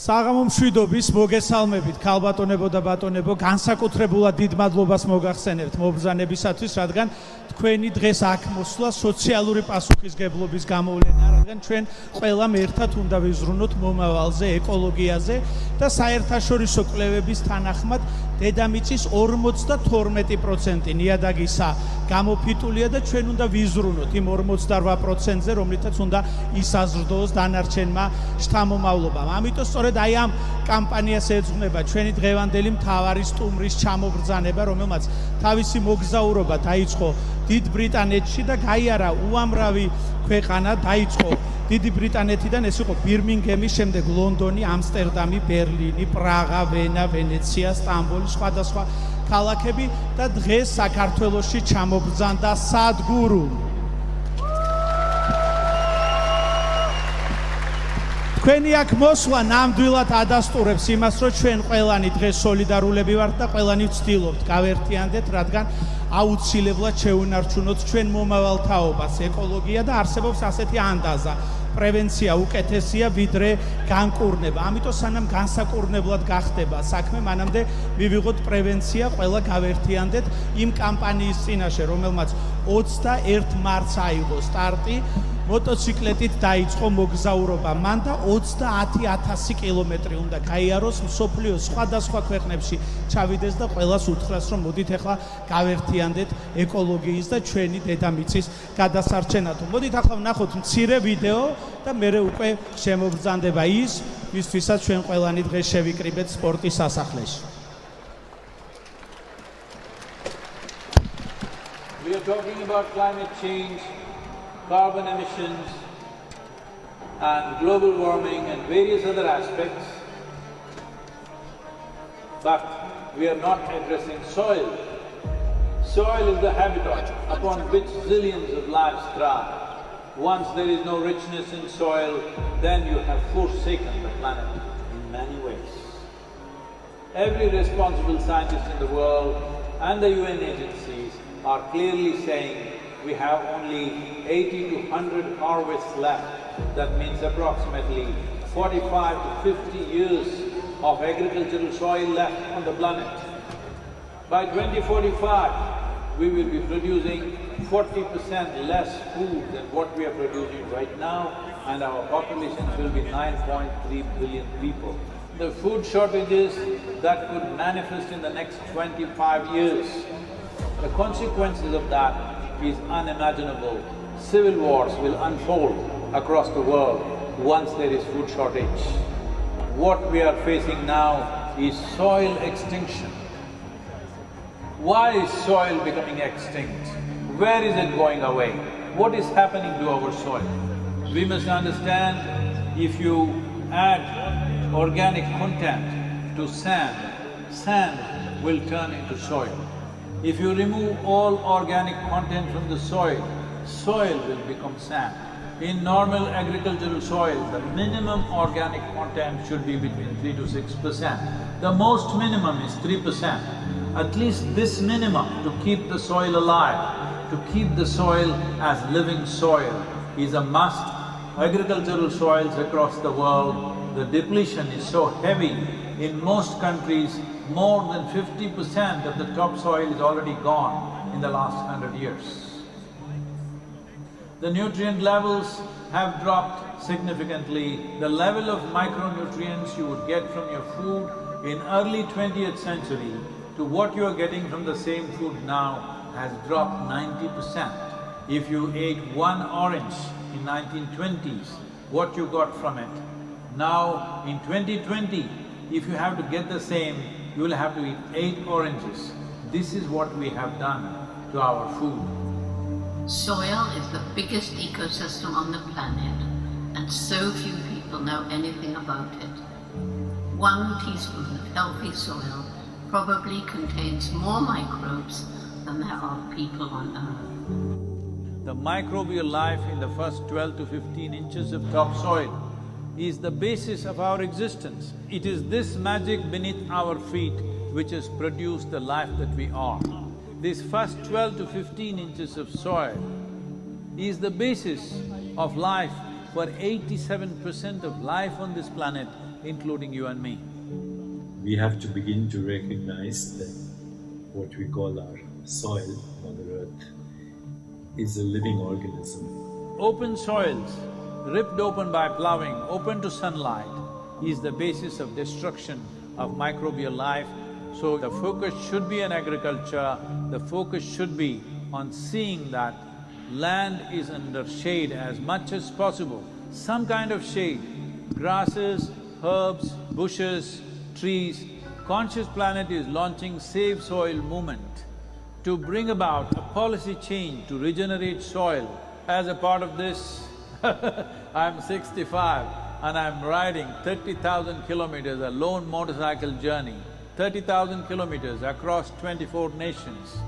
საღამო მშვიდობის მოგესალმებით ქალბატონებო და ბატონებო, განსაკუთრებულად დიდ მადლობას მოგახსენებთ მობრძანებისათვის, რადგან თქვენი დღეს აქ მოსვლა სოციალური პასუხისგებლობის გამოვლენა, რადგან ჩვენ ყველამ ერთად უნდა ვიზრუნოთ მომავალზე, ეკოლოგიაზე და საერთაშორისო კვლევების თანახმად დედამიწის 52% ნიადაგისა გამოფიტულია და ჩვენ უნდა ვიზრუნოთ იმ 48%-ზე, რომლითაც უნდა ისაზრდოს დანარჩენმა შთამომავლობამ. ამიტომ სწორედ აი ამ კამპანიას ეძღვნება ჩვენი დღევანდელი მთავარი სტუმრის ჩამობრძანება, რომელმაც თავისი მოგზაურობა დაიწყო დიდ ბრიტანეთში და გაიარა უამრავი ქვეყანა, დაიწყო დიდი ბრიტანეთიდან, ეს იყო ბირმინგემი, შემდეგ ლონდონი, ამსტერდამი, ბერლინი, პრაღა, ვენა, ვენეცია, სტამბოლი, სხვადასხვა ქალაქები და დღეს საქართველოში ჩამობრძანდა სადჰგურუ. თქვენი აქ მოსვლა ნამდვილად ადასტურებს იმას, რომ ჩვენ ყველანი დღეს სოლიდარულები ვართ და ყველანი ვცდილობთ გავერთიანდეთ, რადგან აუცილებლად შეუნარჩუნოთ ჩვენ მომავალთაობას, ეკოლოგია და არსებობს ასეთი ანდაზა. პრევენცია უკეთესია ვიდრე განკურნება. ამიტომ სანამ განსაკურნებლად გახდება საქმე, მანამდე მივიღოთ პრევენცია, ყველა გავერთიანდეთ იმ კამპანიის წინაშე, რომელმაც 21 მარტს აიღო სტარტი, მოტოციკლეტით დაიწყო მოგზაურობა. მან და 30,000 კილომეტრი უნდა გაიაროს, მსოფლიოს სხვადასხვა ქვეყნებში ჩავიდეს და ყველას უთხრას, რომ მოდით ახლა გავერთიანდეთ ეკოლოგიის და ჩვენი დედამიწის გადასარჩენათო. მოდით ახლა ვნახოთ მცირე ვიდეო და მერე უკვე შემობრძანდება ის, ვისთვისაც ჩვენ ყველანი დღეს შევიკრიბეთ სპორტის სასახლეში. We are talking about climate change, carbon emissions and global warming and various other aspects, but we are not addressing soil. Soil is the habitat upon which zillions of lives thrive. Once there is no richness in soil, then you have forsaken the planet in many ways. Every responsible scientist in the world and the UN agencies are clearly saying we have only 80 to 100 harvests left. That means approximately 45 to 50 years of agricultural soil left on the planet. By 2045, we will be producing 40% less food than what we are producing right now, and our populations will be 9.3 billion people. The food shortages that could manifest in the next 25 years, the consequences of that is unimaginable. Civil wars will unfold across the world once there is food shortage. What we are facing now is soil extinction. Why is soil becoming extinct? Where is it going away? What is happening to our soil? We must understand, if you add organic content to sand, sand will turn into soil. If you remove all organic content from the soil, soil will become sand. In normal agricultural soil, the minimum organic content should be between 3 to 6%. The most minimum is 3%. At least this minimum to keep the soil alive, to keep the soil as living soil is a must. Agricultural soils across the world, the depletion is so heavy. In most countries, more than 50% of the topsoil is already gone in the last 100 years. The nutrient levels have dropped significantly. The level of micronutrients you would get from your food in early 20th century to what you are getting from the same food now has dropped 90%. If you ate one orange in 1920s, what you got from it. Now in 2020, if you have to get the same, you will have to eat 8 oranges. This is what we have done to our food. Soil is the biggest ecosystem on the planet, and so few people know anything about it. 1 teaspoon of healthy soil probably contains more microbes than there are people on Earth. The microbial life in the first 12 to 15 inches of topsoil is the basis of our existence. It is this magic beneath our feet which has produced the life that we are. This first 12 to 15 inches of soil is the basis of life for 87% of life on this planet including you and me. We have to begin to recognize that what we call our soil, Mother Earth, is a living organism. Open soils, ripped open by ploughing, open to sunlight, is the basis of destruction of microbial life. So the focus should be on agriculture, the focus should be on seeing that land is under shade as much as possible, some kind of shade, grasses, herbs, bushes, trees. Conscious Planet is launching Save Soil movement to bring about a policy change to regenerate soil. As a part of this, I'm 65 and I'm riding 30,000 kilometers, a lone motorcycle journey, 30,000 kilometers across 24 nations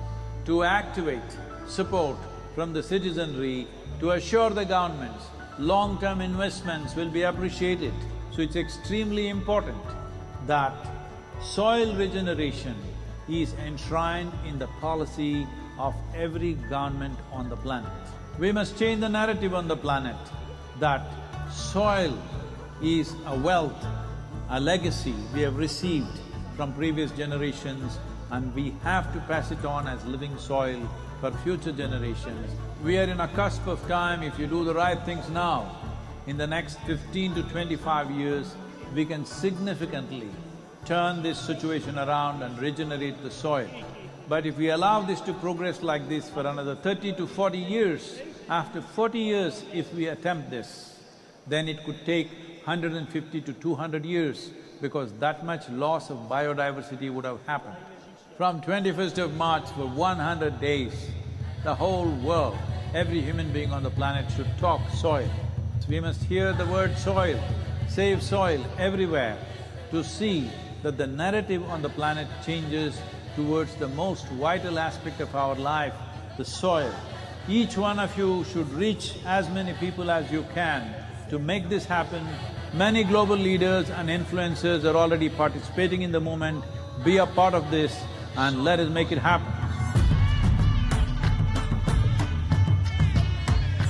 to activate support from the citizenry to assure the governments long-term investments will be appreciated. So it's extremely important that soil regeneration is enshrined in the policy of every government on the planet. We must change the narrative on the planet that soil is a wealth, a legacy we have received from previous generations, and we have to pass it on as living soil for future generations. We are in a cusp of time. If you do the right things now, in the next 15 to 25 years, we can significantly turn this situation around and regenerate the soil. But if we allow this to progress like this for another 30 to 40 years, after 40 years if we attempt this, then it could take 150 to 200 years because that much loss of biodiversity would have happened. From 21st of March for 100 days, the whole world, every human being on the planet should talk soil. So we must hear the word soil, save soil everywhere to see that the narrative on the planet changes towards the most vital aspect of our life, the soil. Each one of you should reach as many people as you can to make this happen. Many global leaders and influencers are already participating in the movement. Be a part of this and let us make it happen.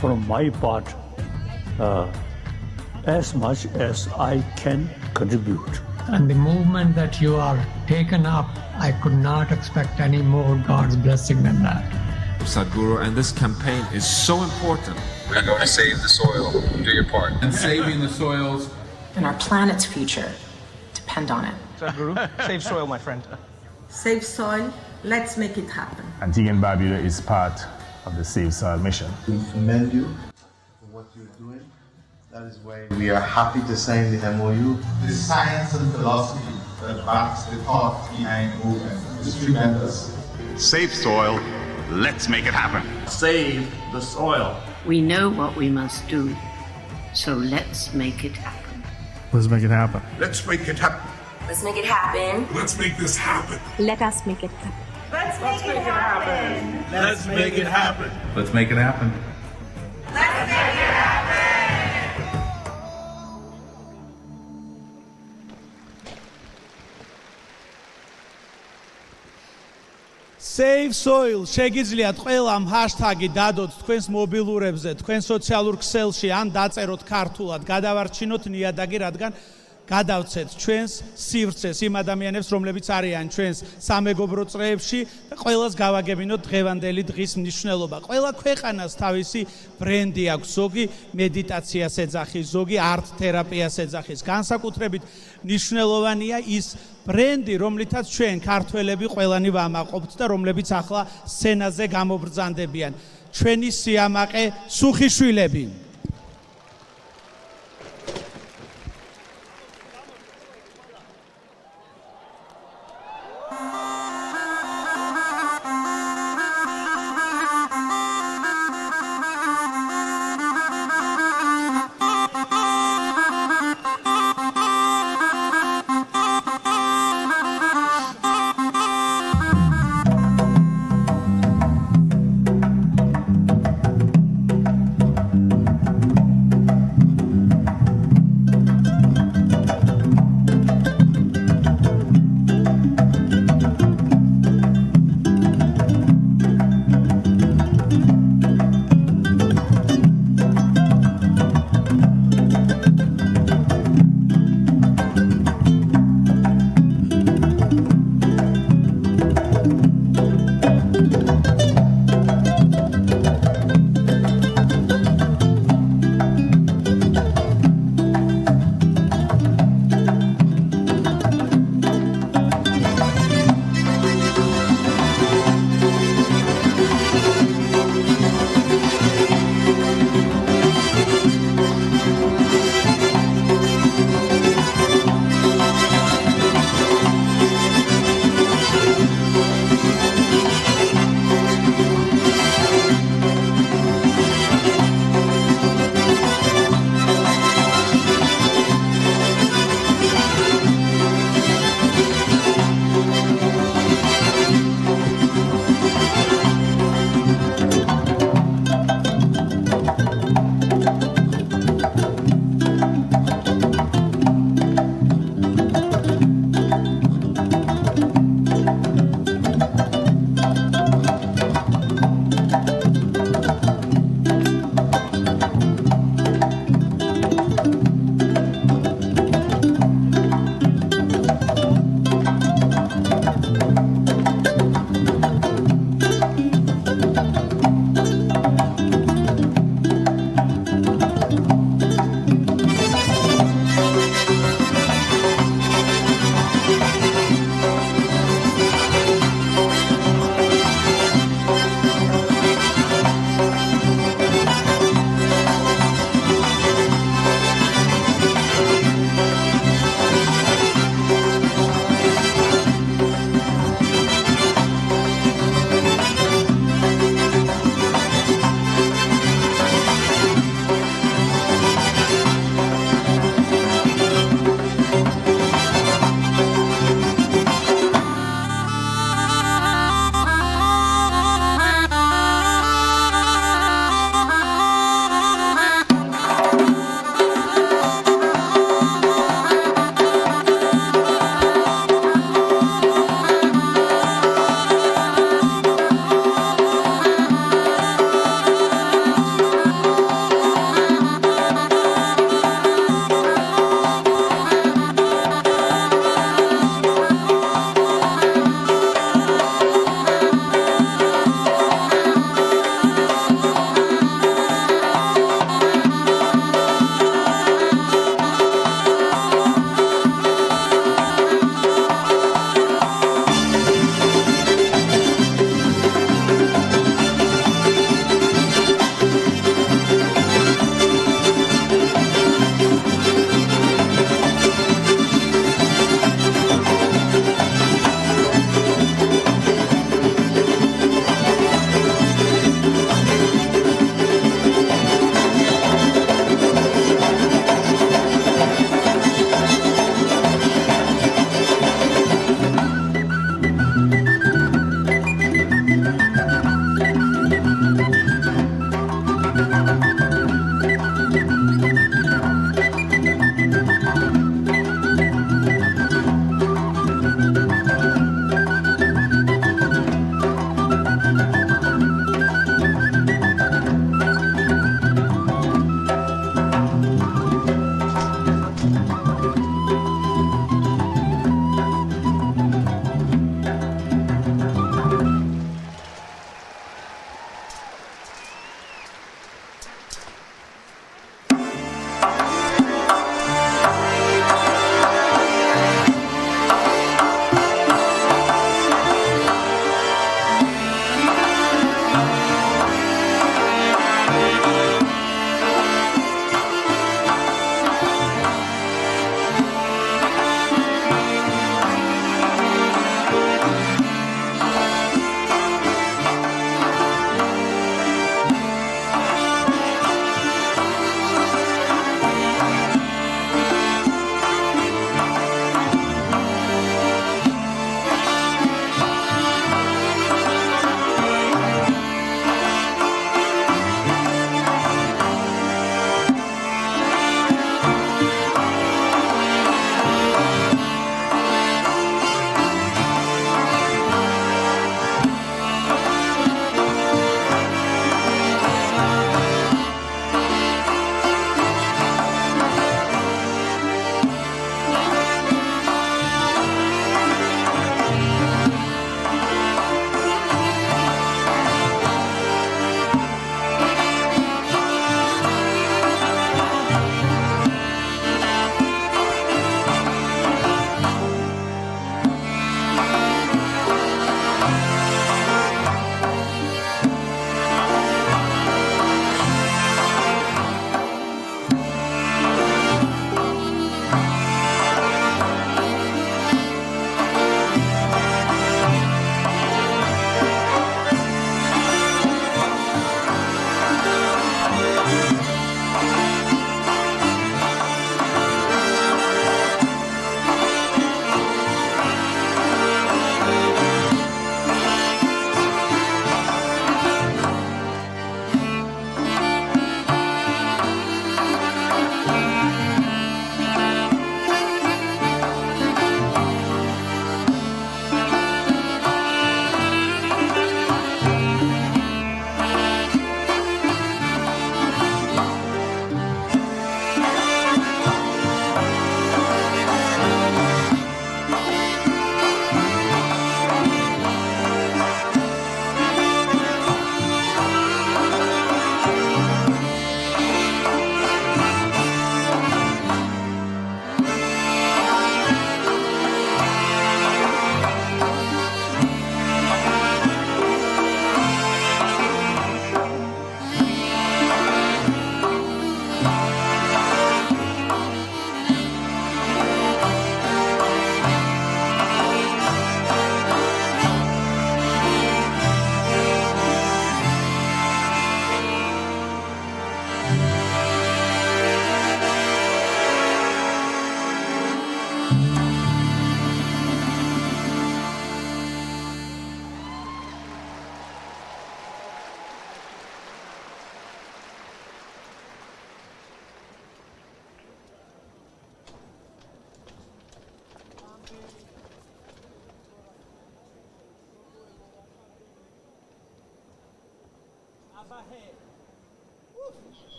From my part, as much as I can contribute. And the movement that you are taken up, I could not expect any more God's blessing than that. Sadhguru, and this campaign is so important. We are going to save the soil. Do your part. And saving the soils. And our planet's future depend on it. Sadhguru, save soil, my friend. Save soil, let's make it happen. Antigua and Barbuda is part of the Save Soil mission. We commend you for what you're doing. That is why we are happy to sign the MOU. The science and philosophy that backs the thought behind the movement is tremendous. Save soil, let's make it happen. Save the soil. We know what we must do, so let's make it happen. Let's make it happen. Let's make it happen. Let's make it happen. Let's make this happen. Let us make it happen. Let's make it happen. Let's make it happen. Let's make it happen. Let's make it happen. Save soil, შეგიძლიათ ყველამ ჰაშთაგი დადოთ თქვენს მობილურებზე, თქვენ სოციალურ ქსელში ან დაწეროთ ქართულად, გადავარჩინოთ ნიადაგი, რადგან გადავცეთ ჩვენს სივრცეს იმ ადამიანებს, რომლებიც არიან ჩვენს სამეგობრო წრეებში და ყველას გავაგებინოთ დღევანდელი დღის მნიშვნელობა. ყველა ქვეყანას თავისი ბრენდი აქვს, ზოგი მედიტაციას ეძახის, ზოგი არტ თერაპიას ეძახის. განსაკუთრებით მნიშვნელოვანია ის ბრენდი, რომლითაც ჩვენ ქართველები ყველანი ვამაყობთ და რომლებიც ახლა სცენაზე გამობრძანდებიან. ჩვენი სიამაყე სუხიშვილები.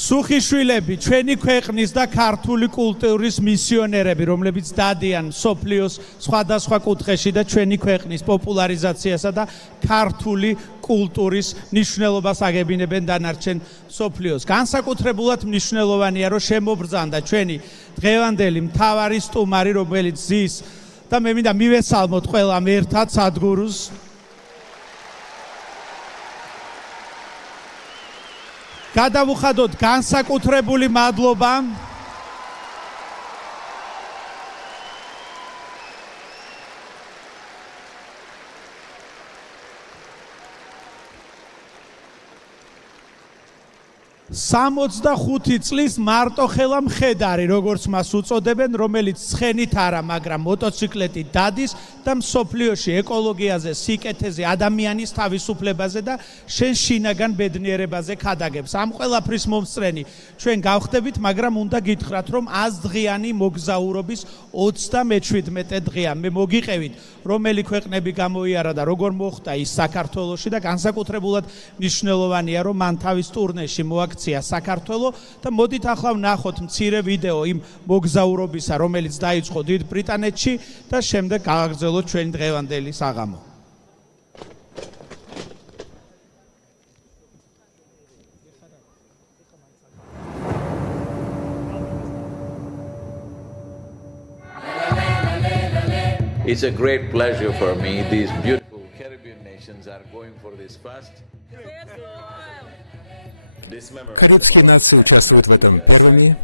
სუხიშვილები, ჩვენი ქვეყნის და ქართული კულტურის მისიონერები, რომლებიც დადიან მსოფლიოს სხვადასხვა კუთხეში და ჩვენი ქვეყნის პოპულარიზაციასა და ქართული კულტურის მნიშვნელობას აგებინებენ დანარჩენ მსოფლიოს. განსაკუთრებულად მნიშვნელოვანია, რომ შემობრძანდა ჩვენი დღევანდელი მთავარი სტუმარი, რომელიც ზის და მე მინდა მივესალმოთ ყველამ ერთად სადგურუს. გადავუხადოთ განსაკუთრებული მადლობა სამოცდახუთი წლის მარტოხელა მხედარი, როგორც მას უწოდებენ, რომელიც ცხენით არა, მაგრამ მოტოციკლეტით დადის და მსოფლიოში ეკოლოგიაზე, სიკეთეზე, ადამიანის თავისუფლებაზე და შენ შინაგან ბედნიერებაზე ქადაგებს. ამ ყველაფრის მომსწრენი ჩვენ გავხდებით, მაგრამ უნდა გითხრათ, რომ 100 დღიანი მოგზაურობის 37 დღეა მე მოგიყევით, რომელი ქვეყნები გამოიარა და როგორ მოხდა ის საქართველოში და განსაკუთრებულად მნიშვნელოვანია, რომ მან თავის ტურნეში მოაქცია საქართველო და მოდით ახლა ვნახოთ მცირე ვიდეო იმ მოგზაურობისა, რომელიც დაიწყო დიდ ბრიტანეთში და შემდეგ გააგრძელოთ ჩვენი დღევანდელი საღამო. It's a great pleasure for me. These beautiful Caribbean nations are going for this fast. Карибские нации участвуют в этом первыми.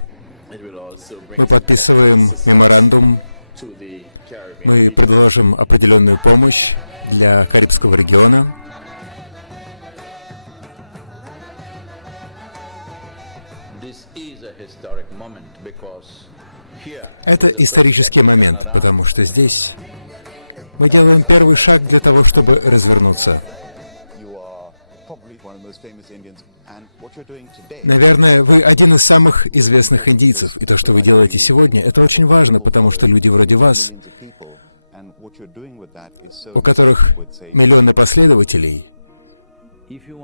Мы подписываем меморандум. Мы предложим определенную помощь для Карибского региона. Это исторический момент, потому что здесь мы делаем первый шаг для того, чтобы развернуться. Наверное, вы один из самых известных индийцев, и то, что вы делаете сегодня, это очень важно, потому что люди вроде вас, у которых миллионы последователей,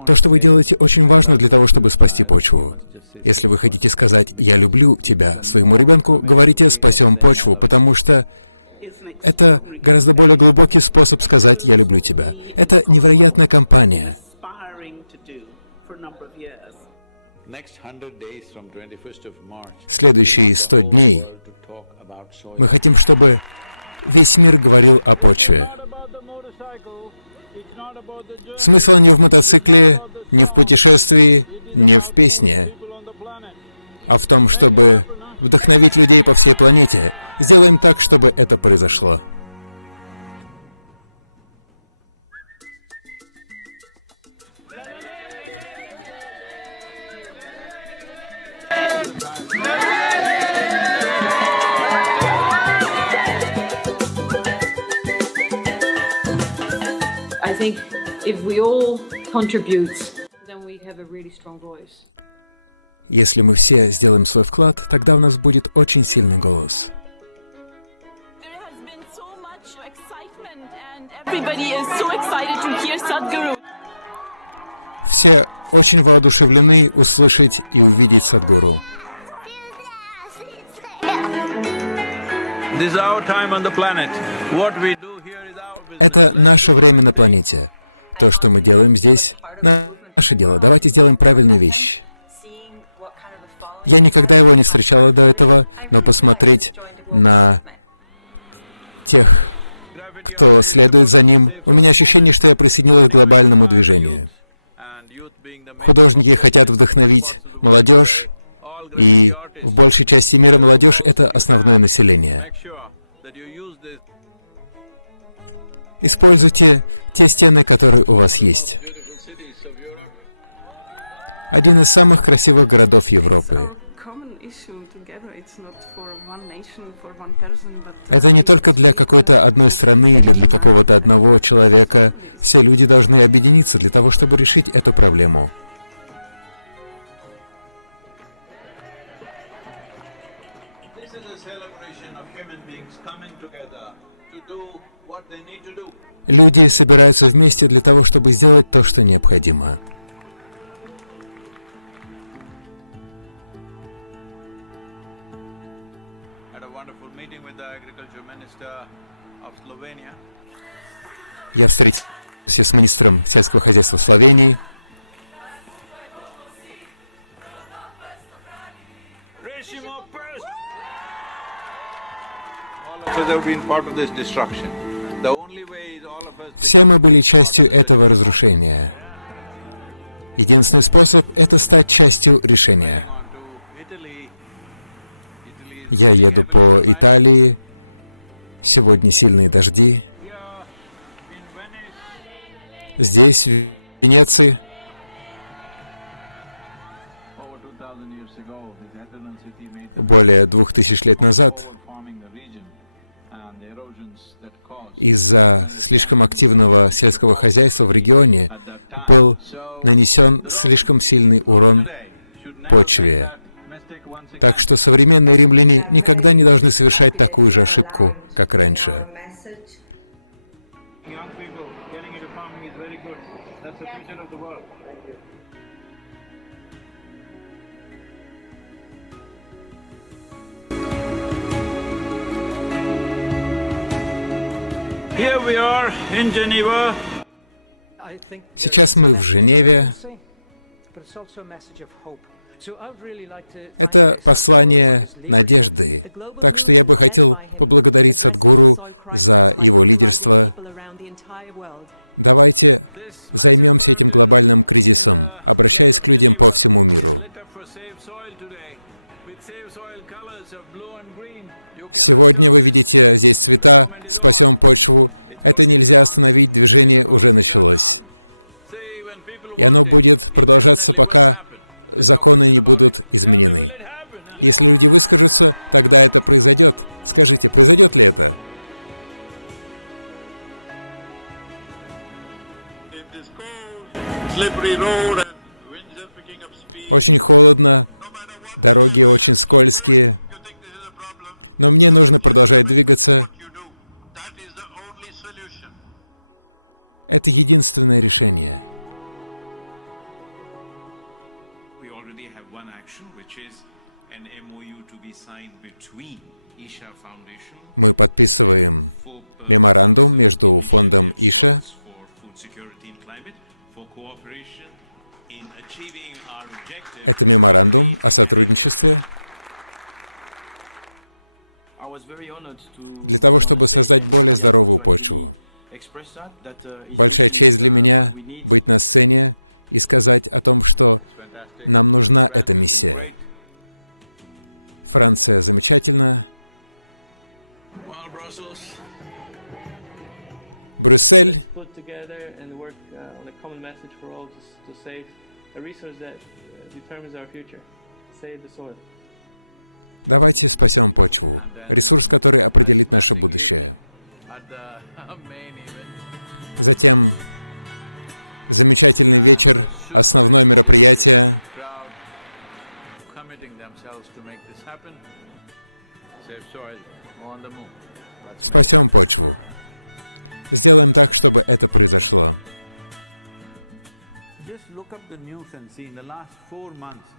то, что вы делаете, очень важно для того, чтобы спасти почву. Если вы хотите сказать «я люблю тебя» своему ребенку, говорите «спасем почву», потому что это гораздо более глубокий способ сказать «я люблю тебя». Это невероятная кампания. Следующие 100 дней мы хотим, чтобы весь мир говорил о почве. Смысл не в мотоцикле, не в путешествии, не в песне, а в том, чтобы вдохновить людей по всей планете. Сделаем так, чтобы это произошло. I think if we all contribute, then we have a really strong voice. Если мы все сделаем свой вклад, тогда у нас будет очень сильный голос. Все очень воодушевлены услышать и увидеть Садхгуру. Это наше время на планете. То, что мы делаем здесь, наше дело. Давайте сделаем правильную вещь. Я никогда его не встречала до этого, но посмотреть на тех, кто следует за ним, у меня ощущение, что я присоединилась к глобальному движению. Художники хотят вдохновить молодежь, и в большей части мира молодежь — это основное население. Используйте те стены, которые у вас есть. Один из самых красивых городов Европы. Это не только для какой-то одной страны, для какого-то одного человека. Все люди должны объединиться для того, чтобы решить эту проблему. Люди собираются вместе для того, чтобы сделать то, что необходимо. Я встретился с министром сельского хозяйства Словении. Все мы были частью этого разрушения. Единственный способ — это стать частью решения. Я еду по Италии. Сегодня сильные дожди. Здесь, в Венеции, более 2000 лет назад, из-за слишком активного сельского хозяйства в регионе был нанесен слишком сильный урон почве. Так что современные римляне никогда не должны совершать такую же ошибку, как раньше. Сейчас мы в Женеве. Это послание надежды. Так что я бы хотел поблагодарить Садхгуру за его лидерство. Давайте займемся этим глобальным кризисом, обращаясь к людям по всему миру. Сегодня вы видите здесь цвета «Спасем почву». Это нельзя остановить, движение уже началось. И оно будет продолжаться, пока законы не будут изменены. Если люди выскажутся, тогда это произойдет. Скажите, произойдет ли это? Очень холодно, дороги очень скользкие. Но мне нужно продолжать двигаться. Это единственное решение. Мы подписываем меморандум между фондом Иша Это меморандум о сотрудничестве для того, чтобы создать более здоровую почву. Большая честь для меня быть на сцене и сказать о том, что нам нужна эта миссия. Франция замечательна. Брюссель. Давайте спасем почву, ресурс, который определит наше будущее. Затем замечательный вечер, основное мероприятие. Спасем почву. Сделаем так, чтобы это произошло.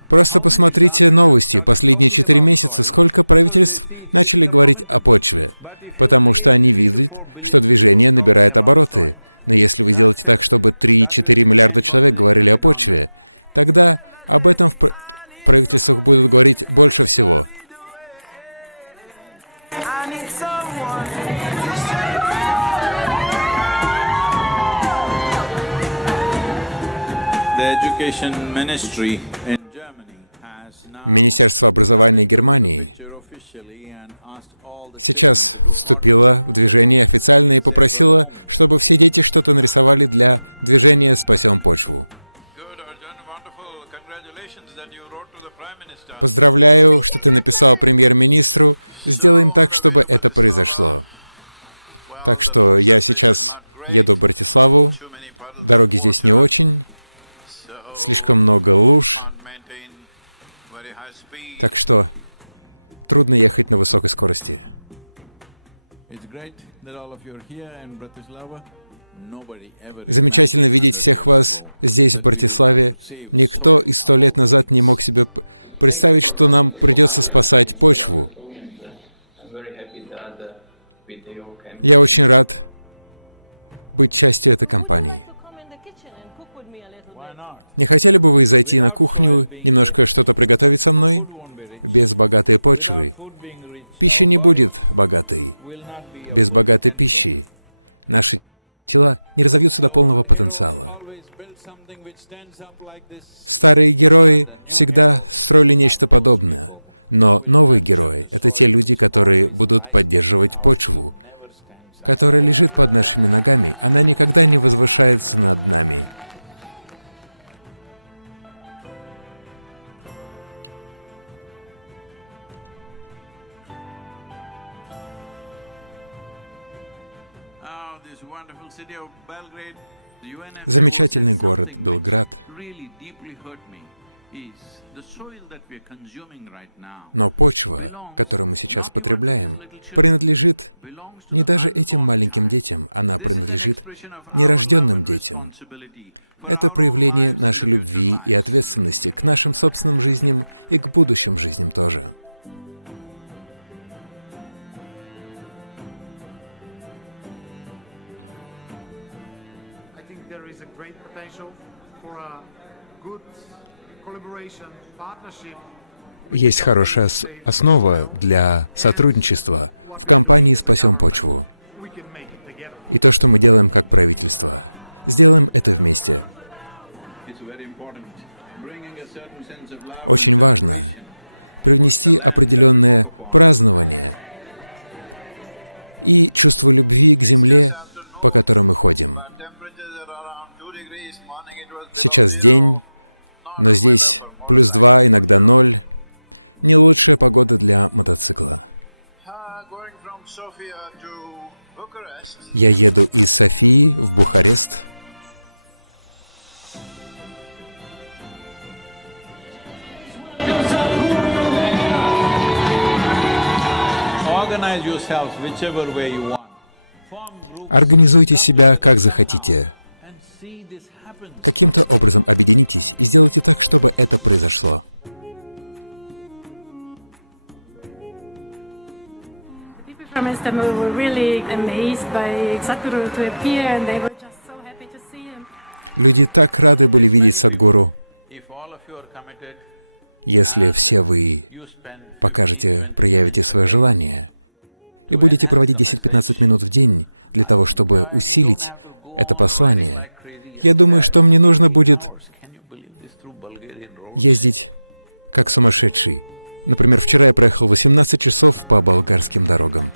Просто посмотрите новости. Последние 4 месяца сколько правительств начали говорить о почве, потому что они видят, что движение набирает обороты. Но если вы сделаете так, чтобы 3-4 миллиарда человек говорили о почве, тогда об этом в правительствах будут говорить больше всего. Министерство образования Германии сейчас вступило в движение официально и попросило, чтобы все дети что-то нарисовали для движения «Спасем почву». Поздравляю, что ты написал премьер-министру. Сделаем так, чтобы это произошло. Так что я сейчас еду в Братиславу. Дороги здесь не очень. Слишком много луж. Так что трудно ехать на высокой скорости. Замечательно видеть всех вас здесь, в Братиславе. Никто и 100 лет назад не мог себе представить, что нам придется спасать почву. Я очень рад быть частью этой компании. Не хотели бы вы зайти на кухню, немножко что-то приготовить со мной? Без богатой почвы пища не будет богатой. Без богатой пищи наши тела не разовьются до полного потенциала. Старые герои всегда строили нечто подобное, но новые герои — это те люди, которые будут поддерживать почву, которая лежит под нашими ногами. Она никогда не возвышается над нами. Замечательный город Белград. Но почва, которую мы сейчас потребляем, принадлежит не даже этим маленьким детям, она принадлежит нерожденным детям. Это проявление нашей любви и ответственности к нашим собственным жизням и к будущим жизням тоже. Есть хорошая основа для сотрудничества в компании «Спасем почву». И то, что мы делаем как правительство, сделаем это вместе. Очень важно привнести определенное празднование и чувство любви к земле, по которой мы ходим. Сейчас день, но здесь +2, иногда 0. Не лучшая погода для мотоцикла. Я еду из Софии в Бухарест. Организуйте себя как захотите. Каким-то образом объединитесь и сделайте так, чтобы это произошло. Люди так рады были видеть Садхгуру. Если все вы проявите свое желание и будете проводить 10-15 минут в день для того, чтобы усилить это послание, я думаю, что мне нужно будет ездить как сумасшедший. Например, вчера я проехал 18 часов по болгарским дорогам.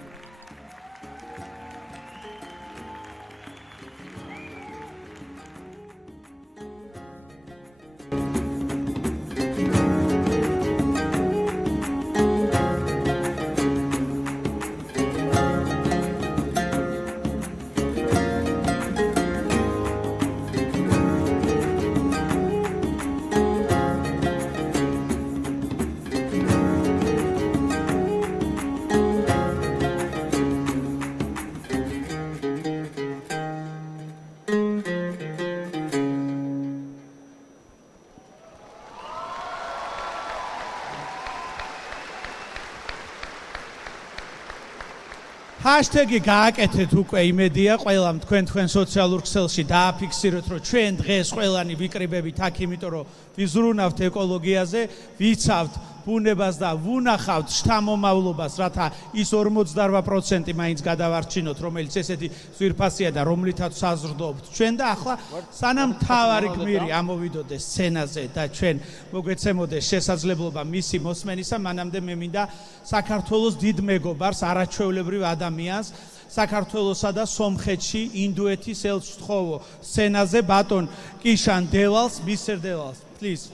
ჰაშტეგი გააკეთეთ უკვე, იმედია ყველამ თქვენ სოციალურ ქსელში დააფიქსიროთ, რომ ჩვენ დღეს ყველანი ვიკრიბებით აქ, იმიტომ რომ ვიზრუნავთ ეკოლოგიაზე, ვიცავთ ბუნებას და ვუნახავთ შთამომავლობას, რათა ის 48% მაინც გადავარჩინოთ, რომელიც ესეთი ძვირფასია და რომლითაც საზრდოობთ ჩვენ და ახლა სანამ თავარი გმირი ამოვიდოდეს სცენაზე და ჩვენ მოგეცემოდეს შესაძლებლობა მისი მოსმენისა, მანამდე მე მინდა საქართველოს დიდ მეგობარს, არაჩვეულებრივ ადამიანს, საქართველოსა და სომხეთში ინდუეთის ელჩთხოვო სცენაზე ბატონ კიშან დევალს, Mr. Devals, please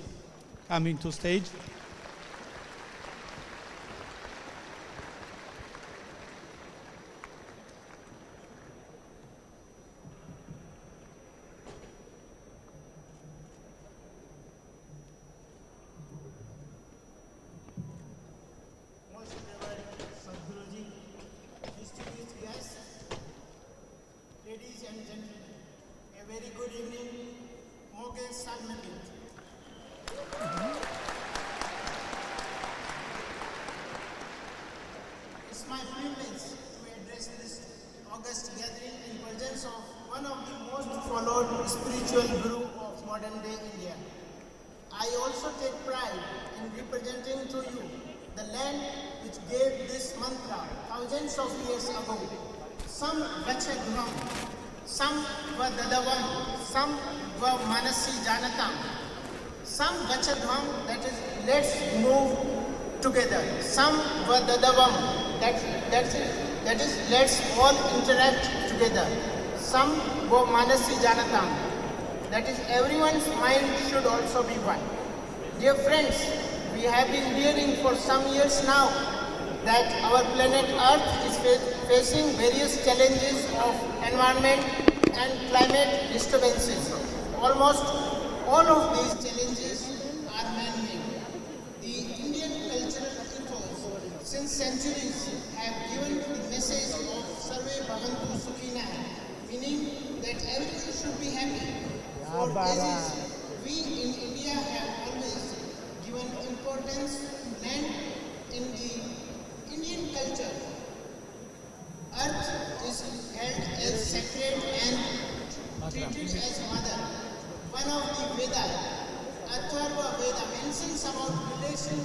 come into stage. august gathering in presence of one of the most followed spiritual guru of modern day India. I also take pride in representing to you the land which gave this mantra thousands of years ago. Some vachadhvam, some vadadavam, some manasi janatam. Some vachadhvam, that is, let's move together. Some vadadavam, that is, let's all interact together. Some manasi janatam, that is, everyone's mind should also be one. Dear friends, we have been hearing for some years now that our planet Earth is facing various challenges of environment and climate disturbances. Almost all of these challenges are man-made. The Indian cultural ethos since centuries have given the message of Sarve Bhavantu Sukhina, meaning that everyone should be happy. For ages, we in India have always given importance to land in the Indian culture. Earth is held as sacred and treated as mother. One of the Vedas, Atharva Veda, mentions about relation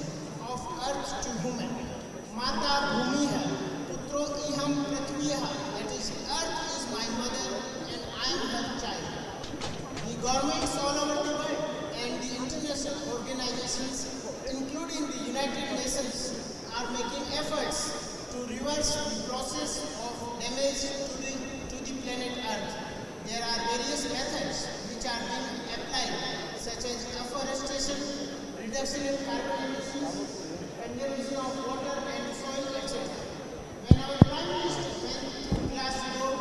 of earth to human. Mata Bhumiha, Putro Iham Prathviha, that is, earth is my mother and I am her child. The governments all over the world and the international organizations, including the United Nations, are making efforts to reverse the process of damage to the planet Earth. There are various methods which are being applied, such as afforestation, reduction in carbon emissions, conservation of water and soil, etc. When our Prime Minister went to Glasgow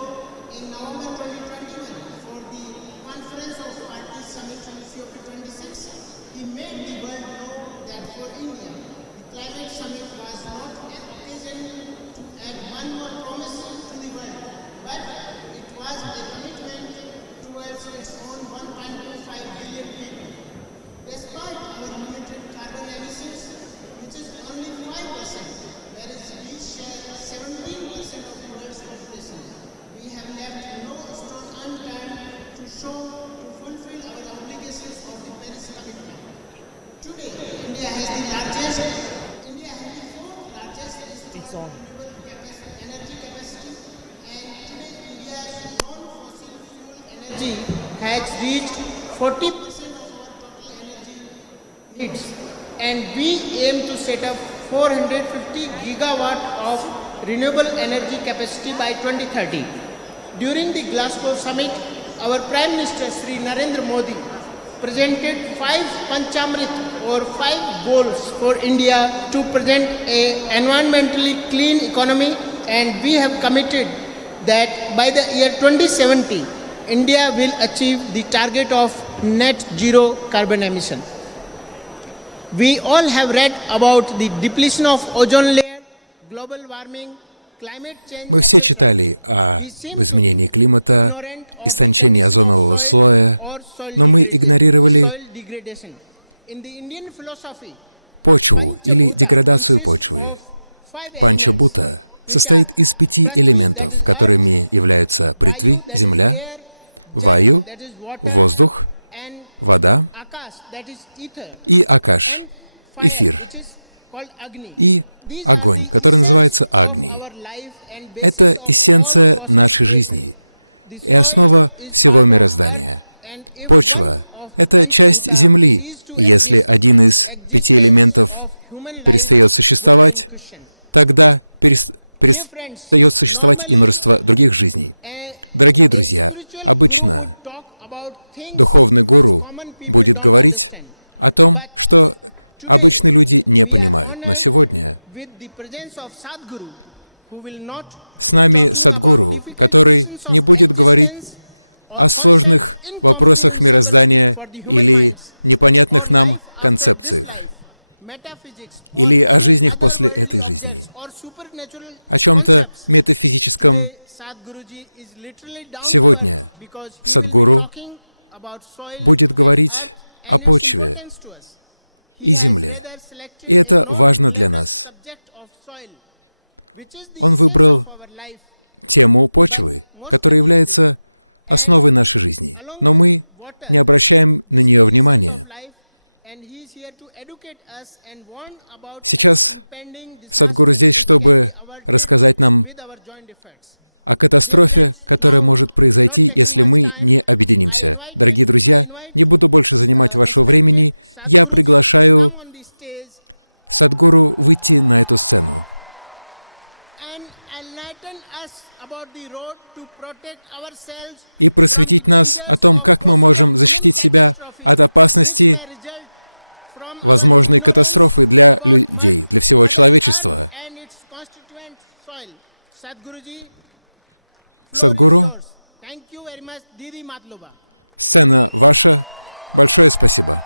in November 2021 for the Conference of Parties Summit on COP26, he made the world know that for India, the climate summit was not an occasion to add one more promise to the world, but it was a commitment towards its own 1.25 billion people. Despite our limited carbon emissions, which is only 5%, whereas we share 17% of the world's population, we have left no stone unturned to fulfill our obligations of the Paris commitment. Today, India has the fourth largest renewable energy capacity, and today India's non-fossil fuel energy has reached 40% of our total energy needs, and we aim to set up 450 gigawatt of renewable energy capacity by 2030. During the Glasgow summit, our Prime Minister Sri Narendra Modi presented 5 Panchamrit or 5 goals for India to present an environmentally clean economy, and we have committed that by the year 2070, India will achieve the target of net zero carbon emission. We all have read about the depletion of ozone layer, global warming, climate change. Мы все читали о изменении климата, истончении озонового слоя, но мы игнорировали почву или деградацию почвы. Панчабута состоит из 5 элементов, которыми являются притви — земля, ваю — воздух, вода и акаш — эфир, и огонь, который называется агни. Это эссенция нашей жизни и основа всего мироздания. Почва — это часть Земли. Если один из 5 элементов перестает существовать, тогда перестает существовать и множество других жизней. Дорогие друзья, обычно духовный гуру будет говорить о том, что обычные люди не понимают. Но сегодня с нами Садхгуру, который не будет говорить о сложных вопросах мироздания или непонятных нам концепциях, или о жизнях после этой жизни, о чем-то метафизическом. Сегодня Садхгуру будет говорить о почве и земле, и это важно для нас. Он выбрал тему почвы, которая является основой нашей жизни, но мы не обращаем на нее внимания. Сейчас Садхгуру здесь, чтобы рассказать нам о катастрофе, которая может произойти, если мы не объединимся. Дорогие друзья, не буду больше занимать вашего времени. Я приглашаю Садхгуру выйти на эту сцену и просветить нас о том, как мы можем защитить себя от опасности возможной катастрофы для людей, для всего человечества. Садхгуру, сцена ваша. Большое спасибо.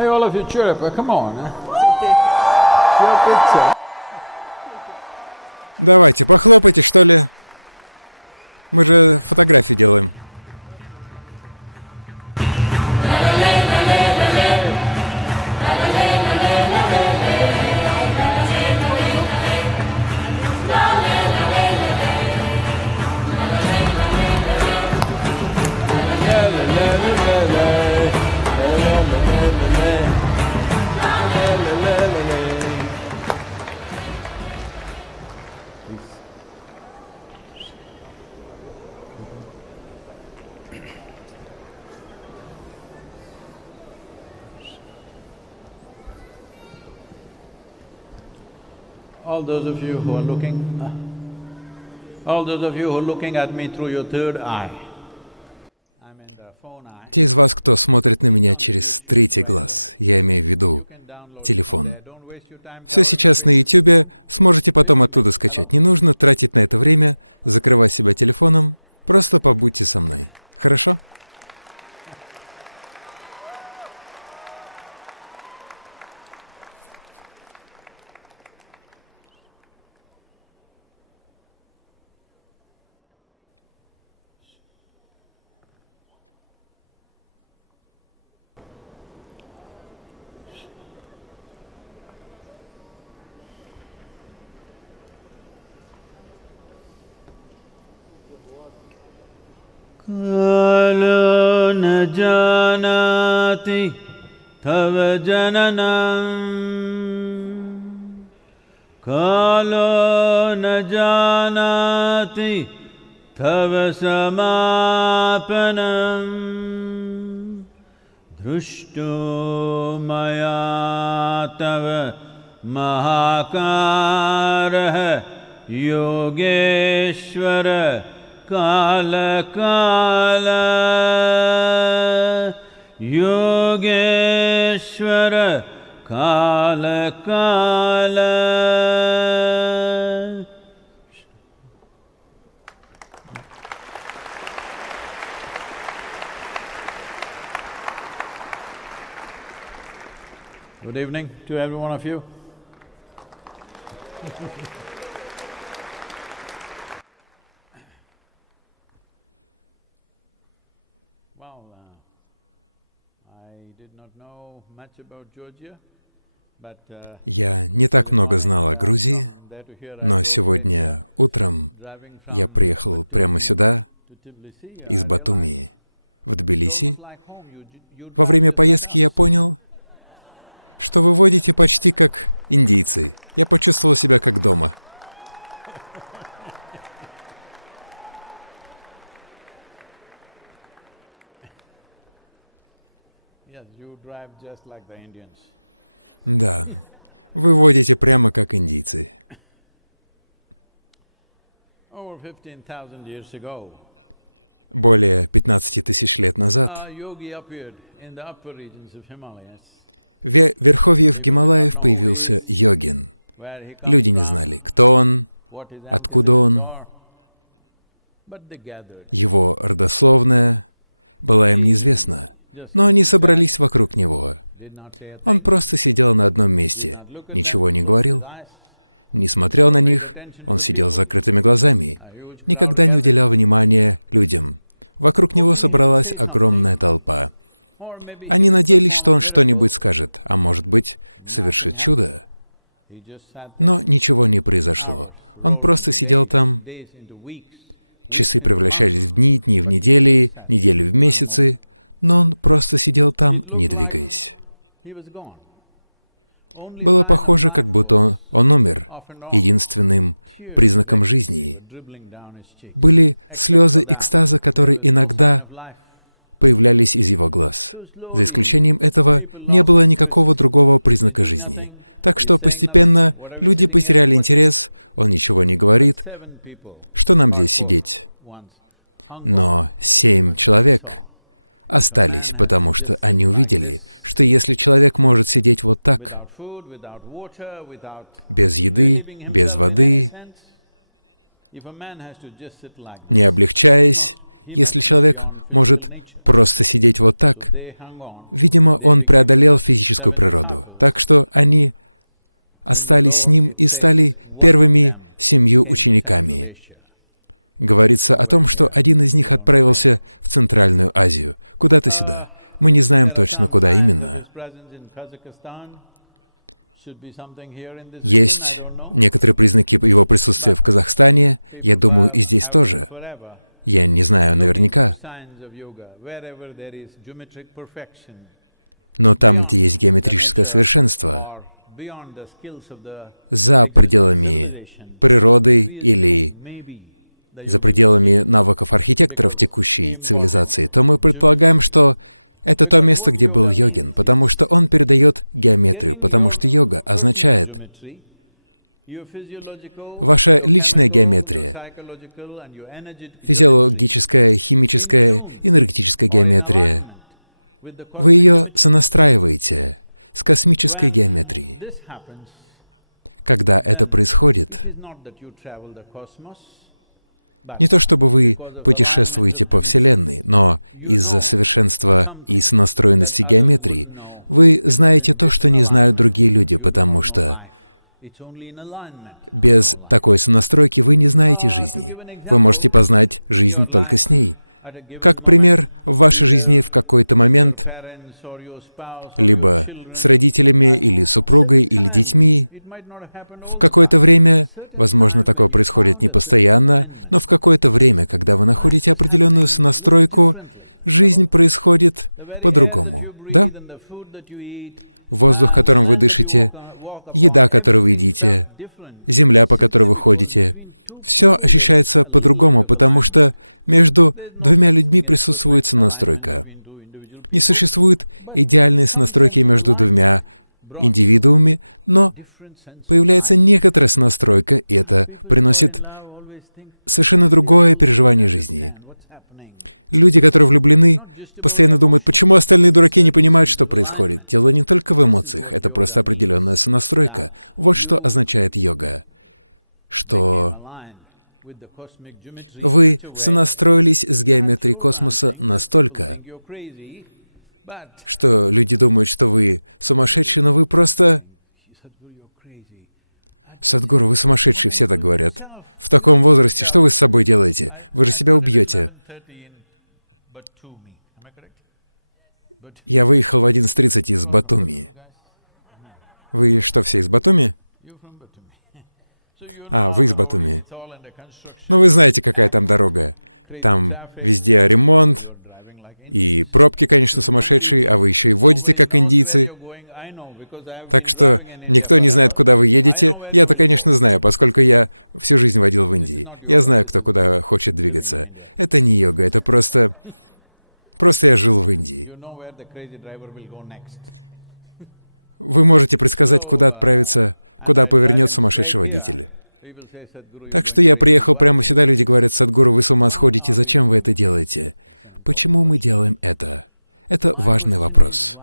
Hey, all of you, cheer up! Come on! Your picture. Давайте, похлопайте, что ли. Мы же фотографии делаем. All those of you who are looking at me through your third eye. Те из вас, кто смотрит на меня через третий глаз, я имею в виду телефон. Все сейчас на YouTube, сможете потом оттуда скачать. Не нужно тратить на это время, закрывать себя телефоном. Просто побудьте со мной. Хорошо? Kalo na janati tava jananam. Kalo na janati tava samapanam. Drushto maya tava mahakarah yogeshvara Kala Kala Yogeshvara Kala Kala. Good evening to every one of you. Я не так много знал о Грузии, но сегодня утром я приехал прямо сюда, из Батуми, в Тбилиси. Во время поездки я понял, что вы водите почти как индийцы. Я почувствовал себя как дома. Да, вы водите прямо как индийцы. Более 15 тысяч лет назад в верховьях Гималаев появился йогин. Люди не знали, кто он, откуда он. Его родословная была им неизвестна, но они собрались вокруг него. Он просто сидел на одном месте, ничего не говорил, не смотрел на них, он сидел с закрытыми глазами, никогда не уделял внимания людям. Вокруг него собралась огромная толпа. Они надеялись, что он что-нибудь скажет, а может быть, совершит чудо. Но ничего не произошло. Он просто сидел там. Часы превращались в дни, дни в недели, недели в месяцы, но он просто сидел там, не двигаясь. Было похоже, как будто он умер. Единственным признаком жизни были слезы экстаза, которые иногда появлялись из его глаз. За исключением этого не было никакого другого признака жизни. Так что постепенно люди потеряли интерес, он ничего не говорит. Что нам здесь сидеть? Но 7 человек остались, потому что они увидели, что если человек может сидеть вот так, без еды, без воды, не облегчаясь, если человек может просто сидеть вот так, видимо, он преодолел физическую природу. Так что они остались с ним и стали первыми 7 учениками. Говорится о том, что один из них отправился в Центральную Азию, куда-то сюда. Мы не знаем точно, куда именно. Есть некоторые признаки его присутствия в Казахстане, я думаю, и здесь тоже. Я не знаю наверняка. Но там, где есть геометрическое совершенство, за пределами природы или за пределами навыков архитекторов текущей цивилизации, то мы предполагаем, что это то место, где был йогин, потому что он передает геометрию, потому что йога означает ваша личная геометрия, физиологическая, химическая, энергетическая геометрия. Вы ее сонастраиваете с космической геометрией. Когда это происходит, не то чтобы вы путешествуете по Вселенной, но из-за совершенства и сонастроенности геометрии вы знаете то, что не знают другие люди, потому что без такой сонастройки вы не знаете жизни. Вы можете познать жизнь только с ней. Как пример, в вашей жизни в какой-то момент, либо с родителями, или супругой, или детьми, в какое-то время, возможно, такое происходит не постоянно, но в какое-то время, когда вы находите определенную сонастройку, жизнь происходит по-другому, да? Воздух, которым вы дышите, еда, которую вы едите, земля, по которой вы ходите, все ощущается по-другому, потому что между 2 людьми присутствует сонастройка. Не существует идеальной сонастройки между 2 индивидуумами, но появляется некоторая сонастройка, и это приносит совершенно другое переживание жизни. Люди, которые влюблены, постоянно думают, почему остальные дураки не понимают, что происходит. Дело не только в эмоциях, это просто определенная сонастройка. Вот что означает йога. Что вы сонастроились с геометрией космоса настолько, что люди думают, что вы сумасшедший, но вы просто... Садхгуру, вы сумасшедший, все так говорят. В таком возрасте что вы с собой делаете? Вы же себя убьете. Я выехал в 11:30 из Батуми. Вы что, все из Батуми? А, вы из Батуми. Ну, вы знаете, какая там дорога. Там везде ремонт, и пробки, конечно, сумасшедшие, а вы еще и водите, как индийцы. Так что никто не знает, куда вы едете. Я-то, конечно, знаю, поскольку я всю жизнь водил в Индии. Я знаю, кто куда хочет двигаться. Это не йога, это просто... Просто я жил в Индии. Вы можете предсказать, куда отправиться, куда повернет сумасшедший водитель. Так что я приехал прямо сюда, люди говорят, Садхгуру, вы с ума сходите, зачем вы это делаете? Почему мы делаем это? Это важный вопрос.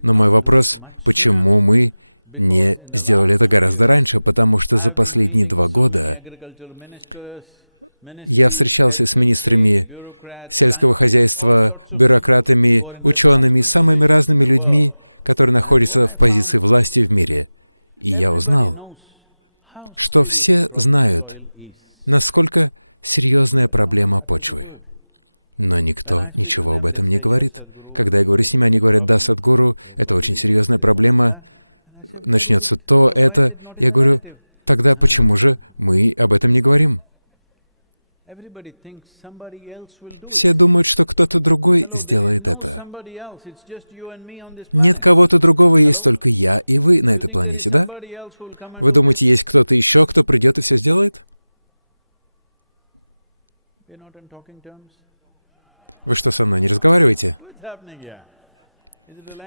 Но мой вопрос, почему мы не сделали это гораздо раньше, потому что за последние 2 года я встречался с министрами сельского хозяйства, бюрократами, учеными, самыми разными людьми, которые находятся в позиции власти в мире. И я узнал, что все знают, насколько серьезная проблема почвы. Но никто ничего об этом не говорит. Когда я говорю с ними, они говорят: да, Садхгуру, это очень серьезная проблема, начнется то, это. Я говорю: тогда почему же мы об этом не говорим? Все думают, что кто-то другой сделает это. Нет кого-то другого, есть только я и вы на этой планете, да? Вы думаете, есть кто-то еще, кто придет и все сделает? Вы что, со мной не разговариваете?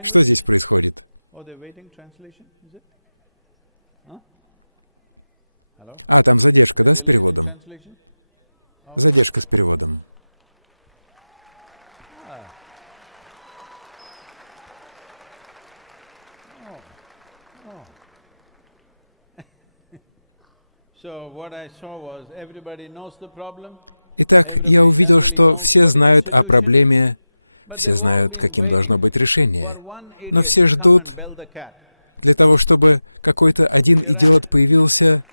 Что здесь происходит? А, там задержка, да, с переводом? Задержка с переводом. Итак, я увидел, что все знают о проблеме, все знают, каким должно быть решение, но все ждут для того, чтобы какой-то один идиот появился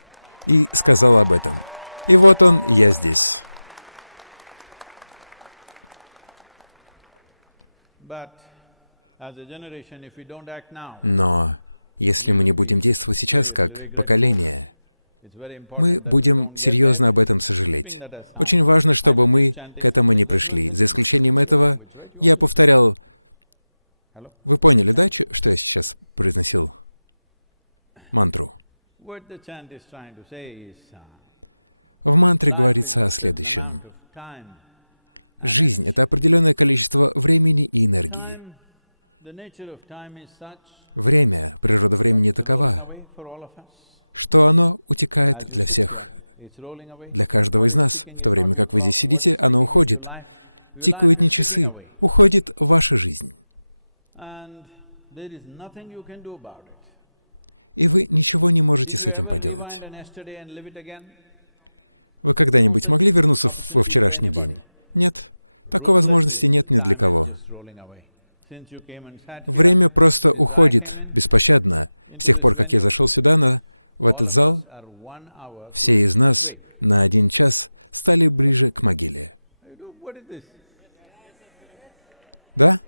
и сказал об этом. И вот он, я здесь. Но если мы не будем действовать сейчас как поколение, мы будем серьезно об этом сожалеть. Очень важно, чтобы мы к этому не пришли. За исключением этого, я повторял... Вы поняли, да, что я сейчас произносил? Мантру. В мантре говорится о следующем. Жизнь — это определенное количество времени и энергии. Время, природа времени такова, что оно утекает для всех, для каждого из нас. В то время как вы здесь сидите, оно уходит. Тикают не часы, уходит ваша жизнь. И вы ничего не можете с этим поделать. Вы когда-нибудь могли вернуться во вчерашний день? Нет. Такой возможности нет ни для кого. Время просто уходит беспощадно. С тех пор, как я зашел сюда, в этот зал, все из нас на 1 час стали ближе к могиле. Да?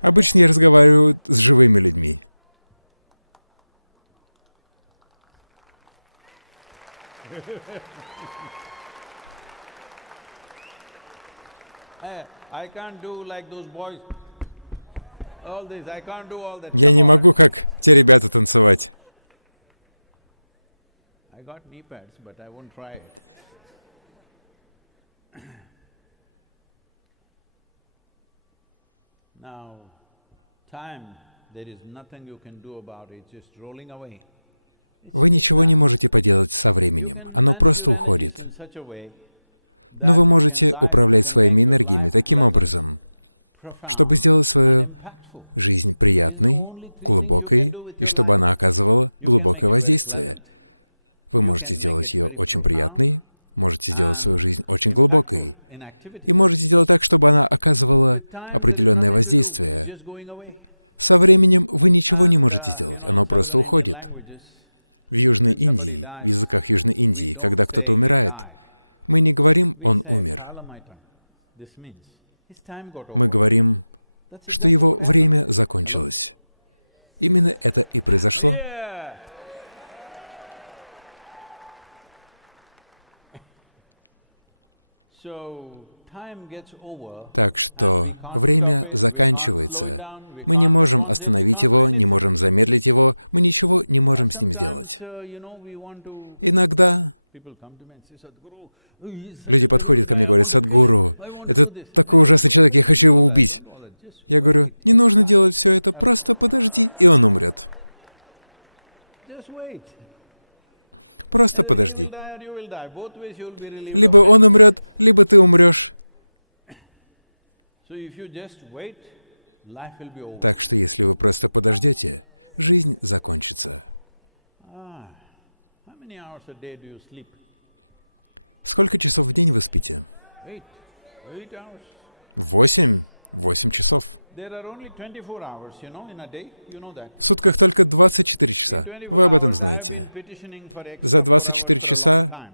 Обычно я разговариваю с живыми людьми. Я не могу, как те ребята, танцевать. Вы ничего не можете поделать со временем. Оно просто уходит. Но вы можете управлять своими энергиями таким образом, чтобы сделать свою жизнь приятной, глубокой, и чтобы она оказывала глубокое воздействие. Вы можете сделать ее очень приятной, можете сделать свою жизнь очень глубокой, и можете сделать так, чтобы она оказывала определенное воздействие. Со временем вы ничего не можете сделать, оно просто уходит. В Южной Индии, в языках Южной Индии, когда кто-то умирает, мы не говорим «он умер». Мы говорим, что его время закончилось. Именно это и произошло. Так что время заканчивается. Мы не можем остановить его, не можем замедлить его, мы ничего не можем с ним сделать. Иногда люди подходят ко мне и говорят: «Садхгуру, это такой ужасный человек, я хочу его убить». Я говорю: не нужно делать все это, просто подожди, и он умрет. Просто подожди. Либо он умрет, либо ты умрешь. Так что если вы просто подождете, жизнь закончится. Сколько часов в день вы спите? 8 часов. В сутках только 24 часа. Вы об этом знаете. За 24 часа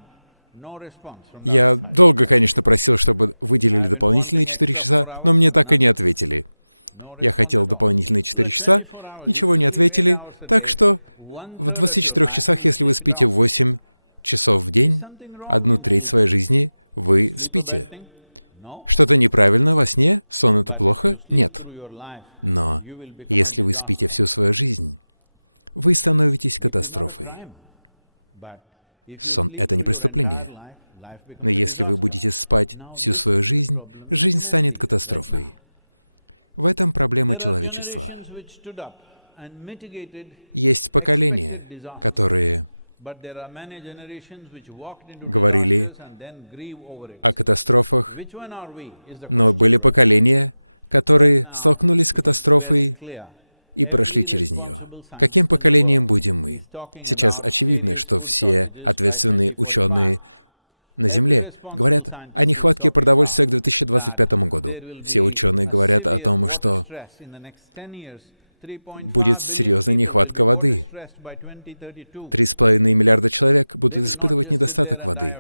я долго, конечно, просил, чтобы выделили дополнительные 4 часа, но мне так и не ответили. Я хотел дополнительные 4 часа, ничего не ответили, так что в 24 часах, если вы спите 8 часов в день, 1/3 своей жизни вы спите. Что-то неправильно во сне? Сон — это плохо? Нет. Но если вы спите всю свою жизнь, вы становитесь катастрофой. Сон — это не преступление. Но если вы будете спать всю свою жизнь, жизнь станет катастрофой. В этом проблема человечества. Есть поколения, которые говорили о катастрофах, но были поколения, которые столкнулись с катастрофой и прошли через нее. Каким поколением будем мы? Сейчас очевидно, что все ответственные ученые на Земле говорят о нехватке продовольствия к 2025 году. Все ученые говорят о том, что будет серьезная нехватка воды. 3,5 миллиарда человек будут испытывать недостаток воды.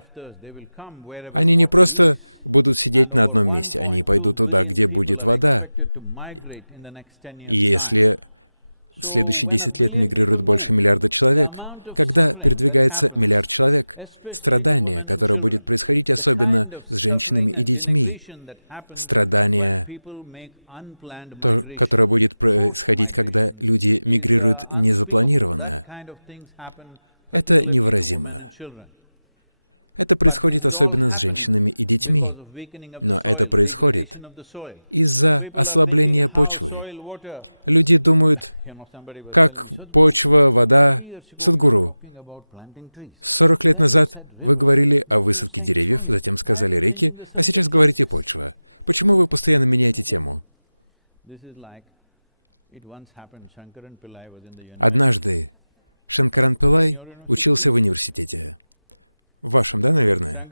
Они не просто будут сидеть на одном месте, они пойдут туда, где будет вода. И если в следующие 10 лет мигрирует больше миллиарда человек, когда передвигается миллиард человек, страдание, которое будет происходить особенно с женщинами и детьми, страдание, которое будет происходить, когда люди мигрируют незапланированно, это невыразимо. Это происходит особенно с женщинами и детьми, но это происходит из-за ослабления почвы. Люди думают, как почва, вода. Садхгуру, 40 лет назад вы говорили о высадке деревьев, затем сказали реки, а сейчас говорите почва. Почему вы постоянно меняете тему? Однажды Шанкаран Пиллай учился в университете. В вашем, да, наверное?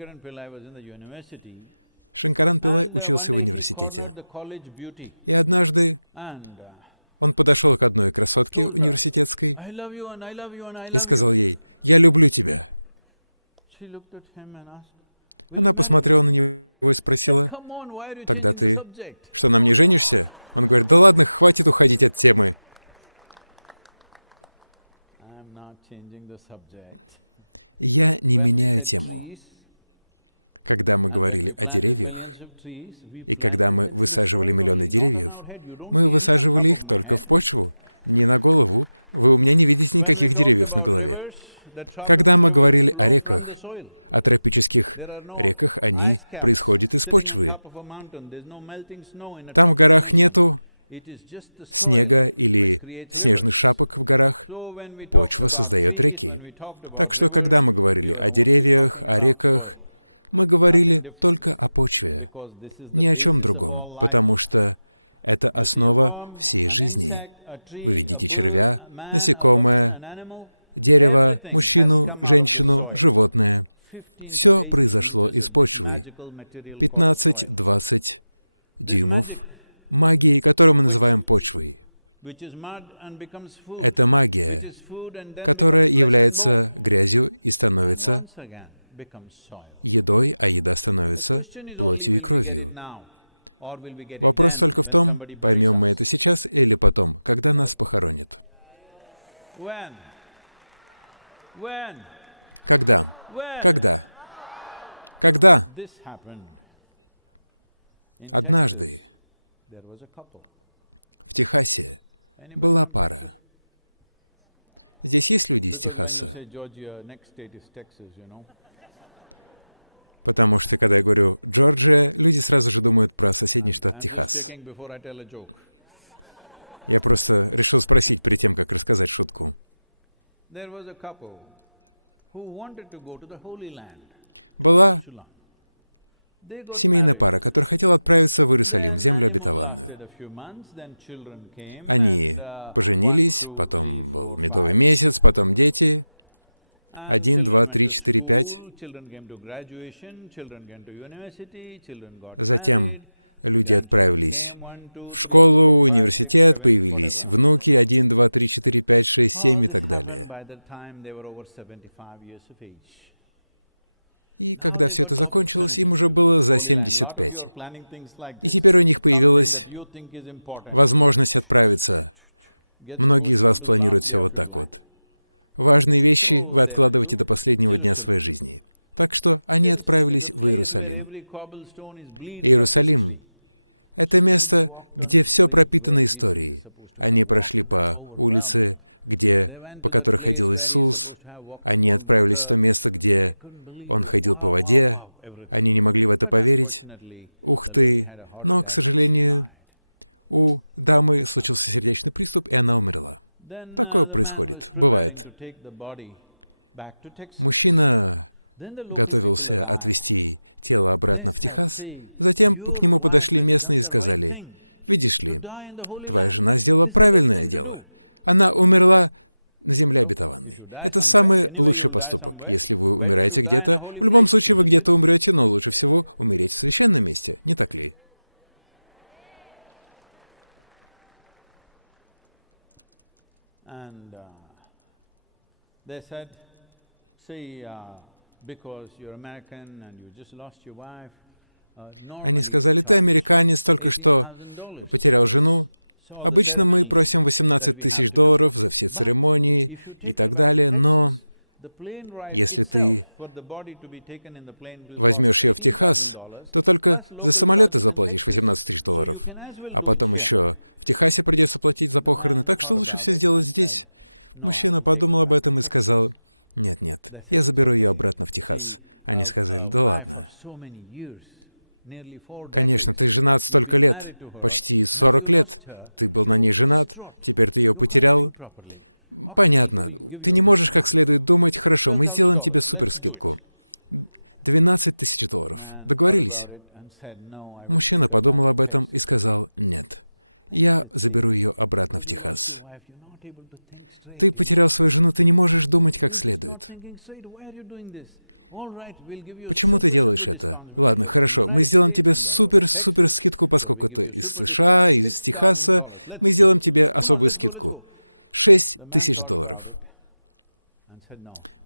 Шанкаран Пиллай учился в университете. И однажды он подошел к одной красотке университетской и сказал ей: «Я люблю тебя». Она посмотрела на него и спросила: «Тогда ты что, на мне женишься?» Он говорит: «Да ладно, хватит уходить от темы». Я не меняю тему. Когда мы говорили о деревьях, и когда мы высаживали миллионы деревьев, мы высаживали их только в почву, не на голову. Вы у меня не видите никаких деревьев на голове. Когда мы говорили о реках, о тропических реках, они происходят из почвы. Там в горах нету снега или снежных шапок в горах. Почва создает реки. Так что, когда мы говорили о деревьях, о реках, мы говорили только о почве, ни о чем другом, потому что это основа всей жизни. Вы видите червя, насекомое, дерево, мужчину, женщину, животное. Все произошло из почвы. 15-20 дюймов магии, которую мы называем почвой. Это магия, которая является грязью и становится едой, а еда становится плотью и кровью. Вопрос только в том, поймем мы это сейчас или потом, когда нас похоронят. Когда? Когда? Когда? Однажды в Техасе была пара. Здесь есть люди из Техаса? Потому что, когда я говорю «Джорджия», люди сразу же думают про соседний штат Техас. Я просто решил спросить перед тем, как рассказать шутку. Была семейная пара, которая хотела отправиться в Иерусалим, в землю обетованную. Они поженились, потом был медовый месяц, потом дети. 1, 2, 3, 4, 5. Затем люди отправились в школу, университет, появились внуки 1, 2, 3, 4, 5, 6, 7 и так далее. И когда все это закончилось, им уже было за 75. И теперь у них появилась возможность отправиться. Многие из вас планируют все вот так вот. Важные вещи вы откладываете до последнего дня своей жизни. Так что они отправились в Иерусалим. Иерусалим — это место, где все пропитано историей. Они прошли по улице, по которой ходил Иисус. Они отправились в то место, где Он ходил по воде. Они не могли в это поверить. Ух ты! Но, к сожалению, у дамы случился сердечный приступ, и она умерла. Такое происходит, бывает. Мужчина готовился отвезти тело обратно в Техас. Затем к нему подошли местные и сказали: «Видишь ли, твоя жена сделала правильное дело. Она умерла на земле обетованной. Это самый лучший поступок. Если вы умираете где-то, в любом случае вы где-то умрете, но лучше всего умереть в священном месте, не так ли?» Они сказали: «Ты американец, только что потерял жену. Обычно мы просим $18 тысяч за все церемонии и так далее, но если ты возьмешь ее в Техас, то только за самолет ты заплатишь $18 тысяч, а потом еще в Техасе придется платить за похороны, так что лучше все сделать здесь». Мужчина подумал об этом и сказал: «Нет, я заберу ее обратно в Техас». Они сказали: «Да ладно. Конечно, ты женат столько лет, почти 40 лет. Ты был на ней женат, теперь ты ее потерял. Понятно, ты не можешь как следует думать. Хорошо, мы сделаем тебе суперскидку. $12 тысяч. Договорились?» Мужчина подумал об этом и сказал: «Нет, я заберу ее обратно в Техас». Ты потерял свою жену, ты не можешь думать как следует. Почему ты делаешь это? Ладно, хорошо, мы сделаем тебе супер скидку, поскольку ты из США, из Техаса, мы сделаем тебе особую скидку. $6 тысяч.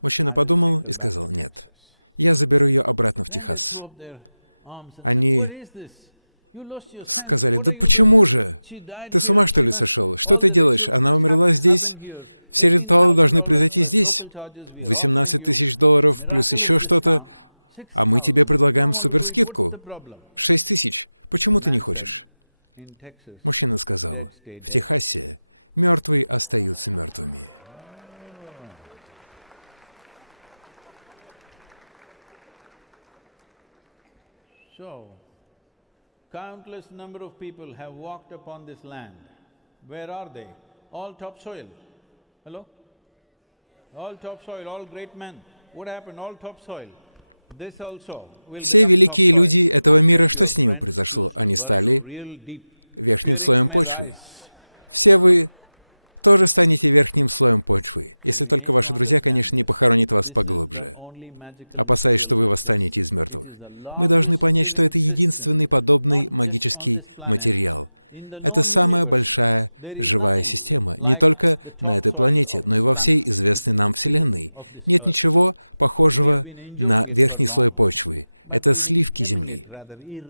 Мужчина подумал и сказал: «Нет, я заберу ее обратно в Техас». Они сказали: «Да почему же? Ты с ума, что ли, сошел? Что ты делаешь? Она умерла здесь. Все ритуалы должны произойти здесь. $18 тысяч плюс еще что-то, а мы тебе предлагаем суперскидку. 6 тысяч. Почему ты не хочешь?» Мужчина сказал: «В Техасе мертвые остаются мертвыми». Countless number of people have walked upon this land. Where are they? All topsoil. Hello? All topsoil, all great men. What happened? All topsoil. This also will Все великие люди этого мира, что с ними произошло? Они стали верхним слоем почвы. Все вы тоже станете верхним слоем почвы, если только ваши друзья, конечно, не похоронят вас поглубже, опасаясь, что вы восстанете из мертвых. Мы должны понять, что это единственный подобный магический материал. Это самая большая живая система, не только на этой планете, но и во всей известной нам Вселенной. Нет ничего похожего на верхний слой почвы. Это сливки Земли,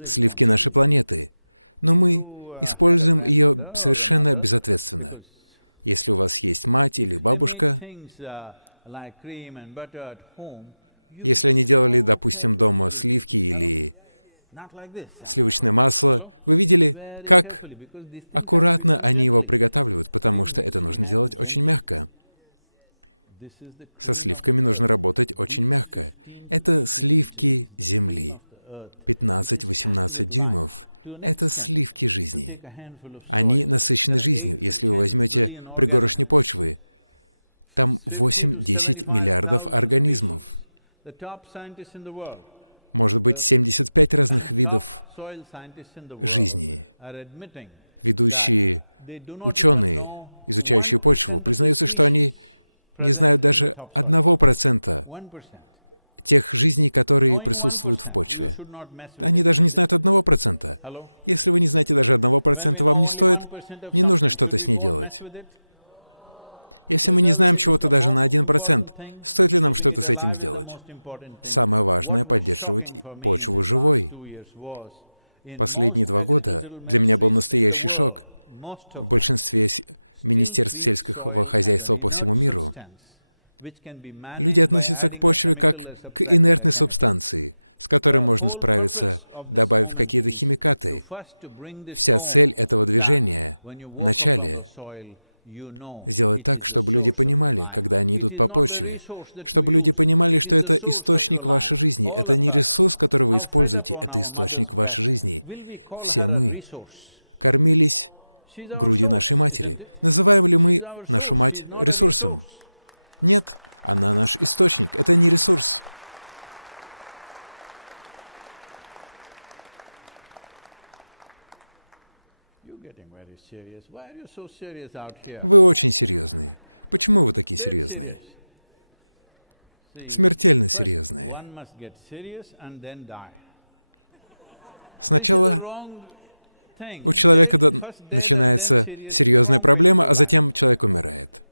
сливки нашей планеты. Но мы используем ее совершенно безответственно. Если у вас есть мать или бабушка, если они делали, допустим, дома сливки или сливочное масло, вы видели, как аккуратно они его приготавливают, потому что это нужно делать очень мягко. Со сливками нужно работать очень мягко. Это сливки Земли. 15-18 дюймов — это сливки жизни. Они насыщены жизнью. Если вы возьмете пригоршню почвы, там 8-10 миллиардов организмов. Может быть, 75 разных видов жизни. Ведущие ученые, изучающие почву, признаются, что они не знают даже 1% тех жизней, которые присутствуют в почве. Они даже не знают 1%. Если вы не знаете даже 1%, вам не нужно что-то с ней делать. Если мы не знаем чего-то даже на 1%, стоит ли нам что-то с этим сделать? Самое важное — поддерживать почву живой. Последние 2 года для меня был настоящий шок. В большинстве министерств сельского хозяйства по всему миру люди относятся к почве как к инертной субстанции, с которой можно справиться, добавив какие-то химикаты. Вся цель этого движения в начале — сделать так, чтобы люди понимали, когда они идут по почве, чтобы люди понимали, что это источник вашей жизни, это не ресурс, который вы используете, это источник вашей жизни. Все мы кормились грудью нашей матери. Называем ли мы нашу мать ресурсом? Нет, она наш источник, это не ресурс. Вы очень серьезные. Почему вы такие серьезные? Смертельно серьезные. Сначала у человека начинается серьезная проблема, а затем человек умирает.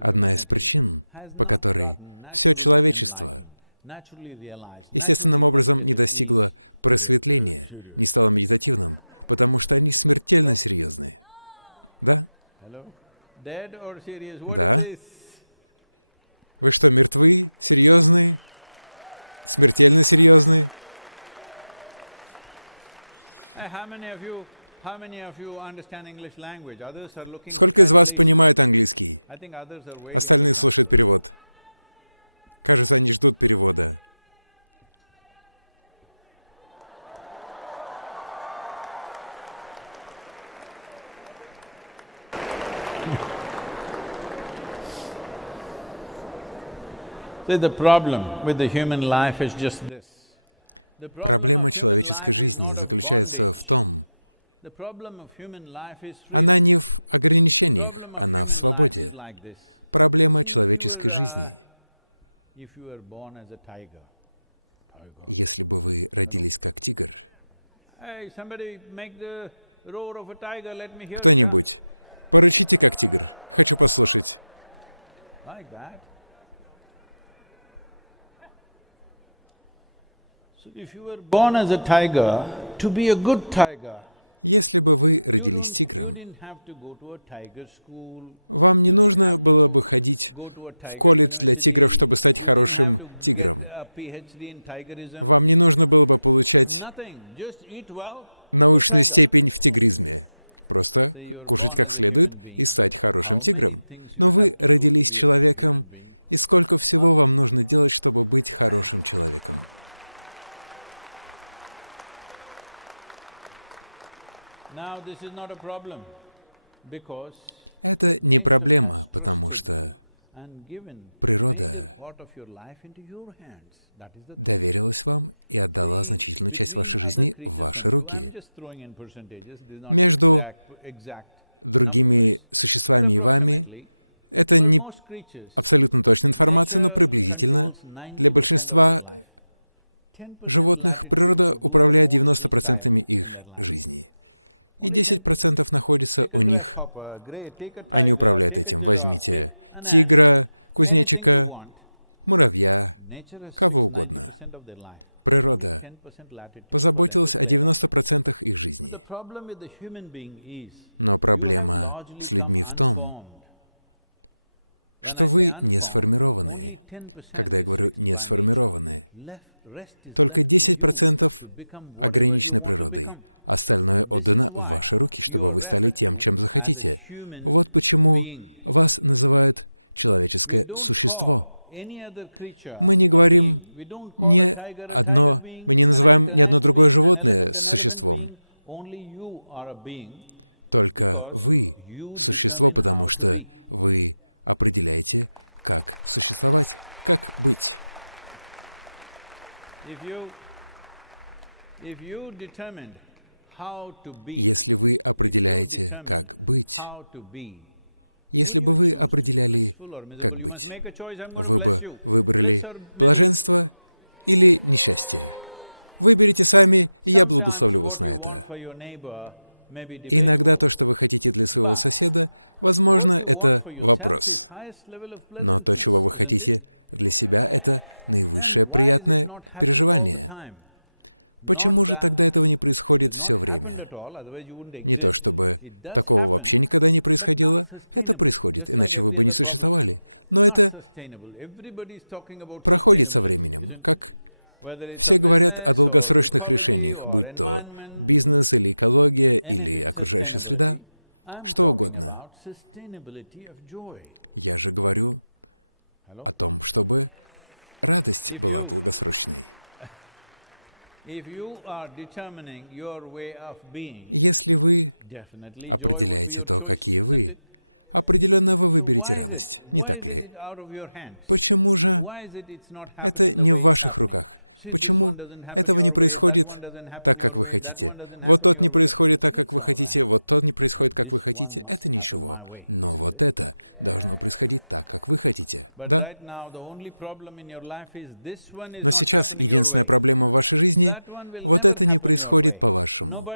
Одна из причин, по которой все человечество естественным образом не достигло просветления, не стало медитативным, потому что они смертельно серьезны. Да? Да? Вы что, мертвы? Серьезны? Смертельно серьезны? Сколько из вас понимают английский? Остальные слушают перевод. Кажется, они ждут перевода. Проблема человеческой жизни заключается в том, она не в ограничениях, она в свободе. Проблема человеческой жизни. Если бы вы родились как тигр, кто-нибудь, порычите как тигр, хочу послушать. Если бы вы родились тигром, вам не нужно было бы ходить в колледж для тигров, чтобы стать хорошим тигром. Вам не нужно было бы получать научную степень в тигризме. Просто кушать как следует и стать хорошим тигром. Но вы родились человеком, и сколько всего вам нужно делать, чтобы быть хорошим человеком. Это не проблема, потому что природа доверилась вам и отдала значительную часть вашей жизни в ваши руки. Между другими существами и вами это не абсолютно точная информация, но приблизительно для большинства животных природа управляет 90% их жизни. И 10% находится у них. Они управляют этим. Возьмите тигра, кузнечика, муравья, кого угодно. Природа позаботилась о 90% их жизни. Но проблема с людьми в том, что вы не сформированы. Когда я говорю «не сформированы», только 10% ограничены природой. Остальное отдано в ваши руки, чтобы вы стали тем, чем захотите. Вот почему вас называют человеческое существо. Мы не говорим мы не называем ни одно другое животное существом. Только вы — существо, потому что вы определяете, как существовать, как быть. Если вы определяете, как быть, Если бы вы определяли, как быть, вы бы выбрали блаженство или несчастье. Выберите сами, и я благословлю вас на это. Иногда то, что вы хотите для своего соседа, возможно, это вопрос. Но то, чего вы хотите для себя, это наивысшее приятное переживание. Почему же тогда этого не происходит все время? Не то чтобы такого вообще никогда не происходило, это происходит, иначе вы бы не существовали. Но это проходит со временем, как все говорят о долгосрочных решениях, будь то бизнес или экология, или окружающая среда, что угодно. Я же говорю о том, чтобы радость была долгосрочной. Если вы определяете то, какие вы, определенно вы выберете радость, не так ли? Почему же это не в ваших руках? Почему этого не происходит так, как вы хотите? Вот тот не происходит так, как вы хотите, вот тот не происходит, как вы хотите. Это ничего. Но вот это должно происходить так, как вы хотите. Да? Но сейчас единственная проблема в вашей жизни — вот это не происходит по-вашему.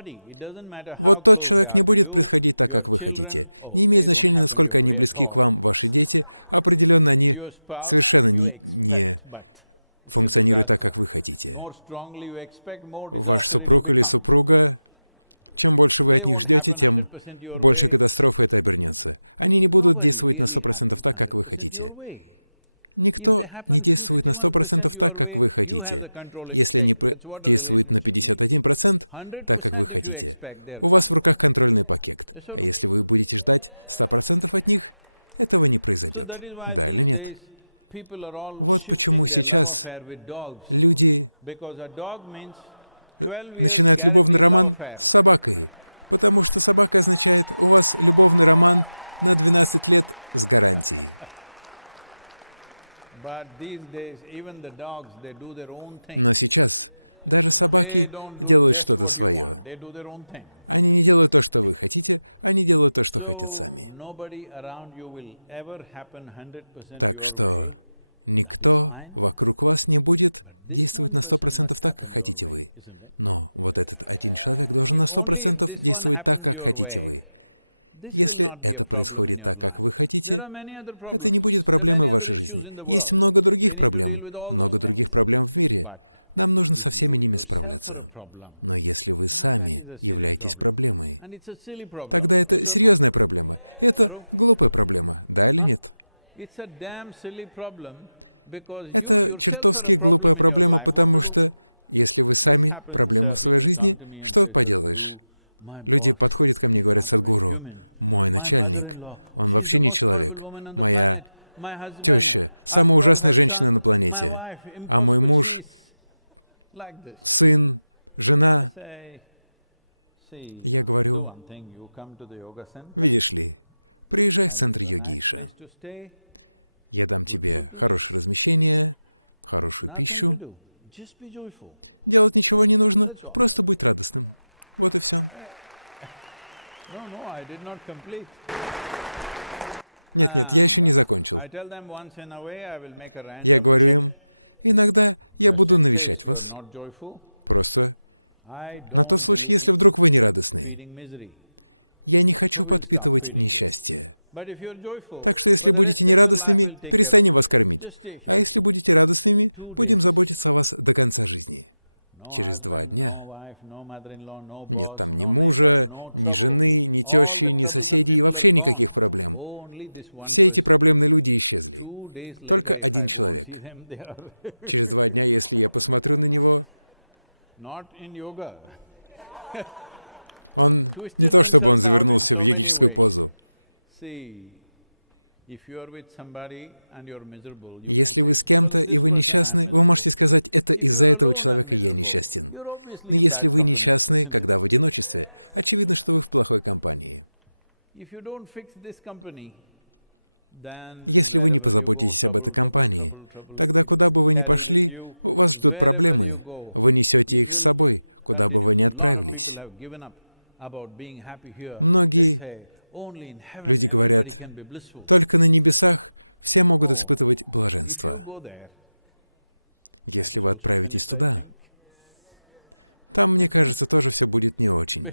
Вот тот человек не будет происходить так, как вы хотите. Не имеет значения, насколько они близки к вам, ваши дети. Определенно они совершенно не функционирует так, как вы хотите. Ваш супруг или супруга, чем больше вы от них ждете, тем больше катастрофы это обернется. Они не будут действовать на 100% так, как вы хотите. Никто не действует на 100% так, как вы хотите. Если они действуют на 51% так, как вы хотите, у вас в руках контрольный пакет. А если вы будете ждать 100% от них, этого не произойдет. Да или нет? Вот почему сейчас люди начинают любовный роман с собакой, потому что собака означает, у вас любовный роман на 12 лет с гарантией. Но сейчас даже собаки делают что-то свое. Они не делают то, что вы хотите, они делают то, что хотят сами. Так что никто вокруг вас не будет действовать на 100% так, как хотите вы. Но вот этот один человек должен на 100% действовать так, как хотите вы. Если это происходит так, как вы хотите, это не будет проблемой в вашей жизни. Есть много других проблем в мире. Нам нужно со всеми ними справляться. Но если вы сами являетесь проблемой, тогда это серьезная проблема. Это глупая проблема, да или нет? Это чертовски глупая проблема, потому что если вы сами проблема в своей жизни, что поделаешь? Люди подходят ко мне и говорят: «Садхгуру, мой начальник, он вообще не человек. Моя теща — самая ужасная женщина на планете. А мой муж, сын, жена...» Я говорю: «Видишь ли, приезжай в центр йоги, Иша. Я дам тебе хорошее размещение, хорошую пищу. Делать ничего не нужно, просто будь радостным. Вот и все». Нет, я еще не закончил. Я говорю им: иногда я буду навещать вас. Просто на тот случай, если вдруг вы не радостны. Я не хочу подпитывать несчастье. Так что если будете нерадостными, перестанем вас кормить. А если будете радостными, будем заботиться о вас до конца жизни. Через 2 дня нет там ни мужа, ни жены, ни тещи, ни соседей, вообще никаких проблем. Все эти проблемные люди исчезли. Только один человек. Через 2 дня, если я посмотрю на него, он не то чтобы он завернулся в йогическую позу. Если вы с кем-то и вы несчастны, вы можете сказать: это из-за этого человека я несчастен. Но если вы несчастны, когда в одиночестве, очевидно, что вы в плохой компании. Если вы не позаботитесь об этой компании, тогда куда бы вы ни пошли, у вас ждут проблемы. Вы несете их с собой, куда бы вы ни отправились. Многие Люди говорят, только на небесах все могут испытывать блаженство. Если вы отправитесь туда, там, мне кажется, тоже все будет не очень.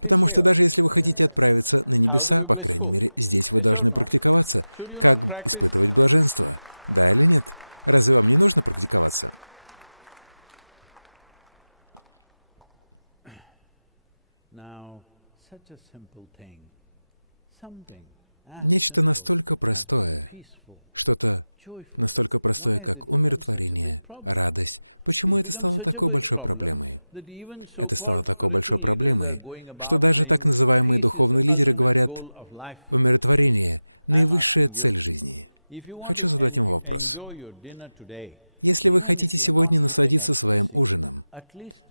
Потому что даже если вы хотите отправиться на небеса, по крайней мере, здесь вы должны практиковаться, как испытывать блаженство. Да или нет? Разве вам не нужно практиковаться? Нечто настолько простое, что-то настолько простое, как умиротворение, радость. Почему это стало такой большой проблемой? Это стало такой большой проблемой, что даже так называемые духовные лидеры говорят, умиротворение — наивысшая цель жизни. Хочу задать им вопрос. Если вы хотите сегодня насладиться своим ужином,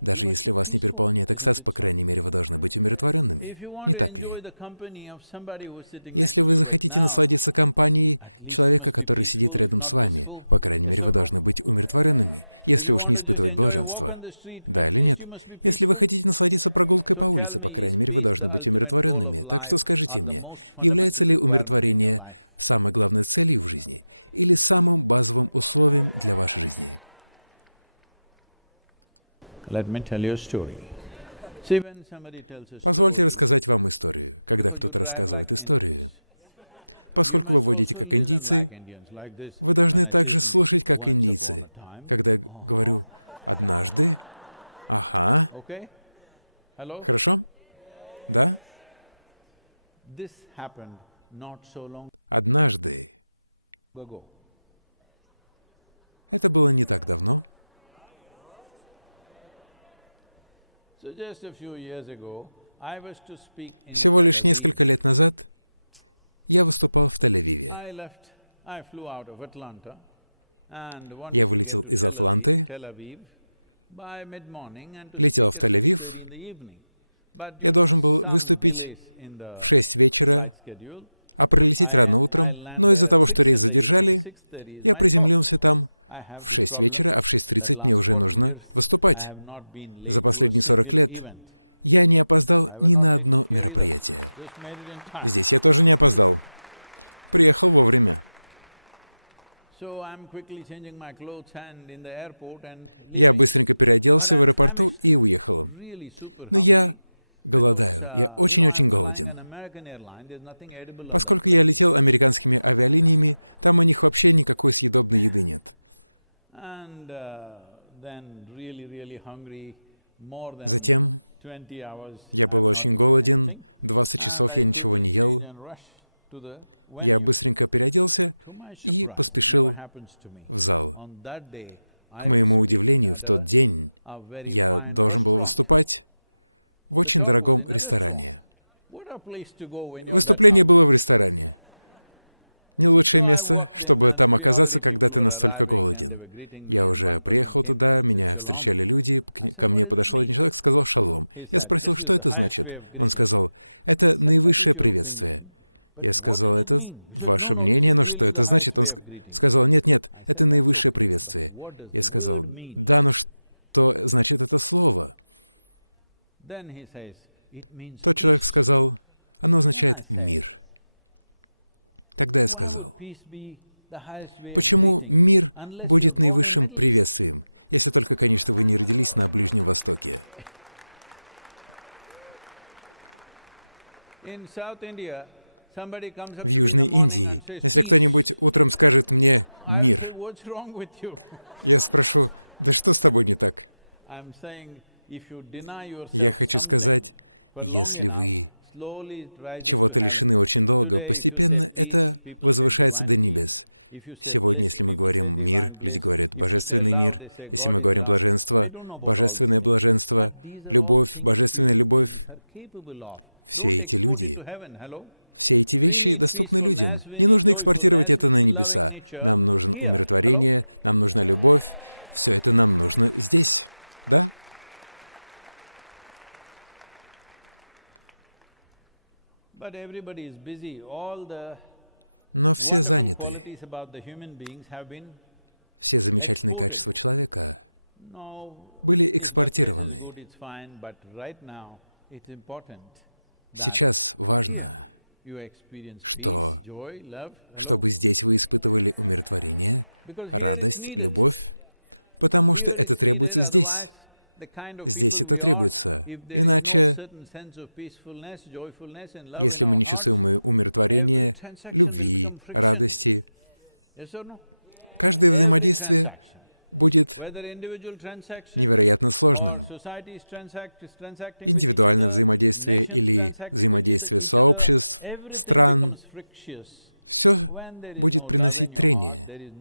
даже если вас не переполняет экстаз, по крайней мере, вы должны быть умиротворенными, не так ли? Если вы захотите насладиться компанией человека, который сидит рядом с вами, по крайней мере, вы должны быть умиротворенными, если уж не испытывать блаженство. Да или нет? Если вы хотите насладиться прогулкой по улице, по крайней мере, вы должны быть умиротворенными. Так что скажите мне, является ли умиротворение самой главной целью в жизни или самым базовым условием для вашей жизни? Позвольте рассказать вам историю. Когда кто-то рассказывает историю, поскольку вы водите как индийцы, вы должны также слушать как индийцы. Когда я говорю «однажды», «ага», «хорошо», «да», «однажды». Это было не так давно. Всего лишь несколько лет назад я выступал в Тель-Авиве. Я вылетел из Атланты, летел в Тель-Авив. Я должен был выступить в 6 вечера, а прилететь рано утром, но из-за того, что рейс задержали, я приземлился там в 6 вечера, а в 6:30 мне уже нужно выступать. За последние 40 лет я не опоздал ни на одно мероприятие. Здесь я тоже не опоздал. Приехал вовремя. Я быстренько переоделся в аэропорту и уехал. Но я голодаю. Я очень-очень голоден. Поскольку я летел американскими авиалиниями, там у них вообще никакой съедобной еды нет. Затем я был очень голоден, 20 часов я ничего не ел. Я быстренько переоделся и поспешил в зал. К моему удивлению, в тот день я должен был выступать в очень дорогом ресторане. Выступление было в ресторане. Не лучшее место, чтобы там оказаться, когда ты настолько голоден. Я уже приехал туда, меня встречали люди, ко мне подошел один человек, сказал «шалом». Я спросил, что это значит. Он сказал, это наивысшее приветствие. Я сказал, это ваше мнение, но что это значит? Он сказал, нет, это наивысшее приветствие. Я сказал, да, но что значит это слово? Тот человек сказал, оно означает «мир». Тогда я сказал, почему мир будет наивысшим приветствием, если только, конечно, вы не родились на Ближнем Востоке? В Южной Индии, если кто-нибудь утром скажет мне «мир», я спрошу, да что с тобой не так? Я хочу сказать, если вы чего-то лишены очень долго, постепенно это возвышается до небес. Сегодня, если мы говорим «мир», люди говорят «божественный мир». Если мы говорим «блаженство», «божественное блаженство», «любовь», «божественная любовь». Все эти люди, все эти вещи доступны людям. Не нужно экспортировать это на небеса. Нам нужно умиротворение, нам нужна любовь. Все это нам нужно здесь. Да? Но все заняты. Все замечательные качества человека были экспортированы. Сейчас важно, чтобы здесь вы испытывали умиротворение, радость, любовь, потому что это требуется здесь. Здесь это требуется. Иначе, если мы не чувствуем умиротворения, любви, радости, каждое взаимодействие будет невероятно сложным. Индивидуальное взаимодействие или взаимодействие сообществ, стран, все будет приносить трение.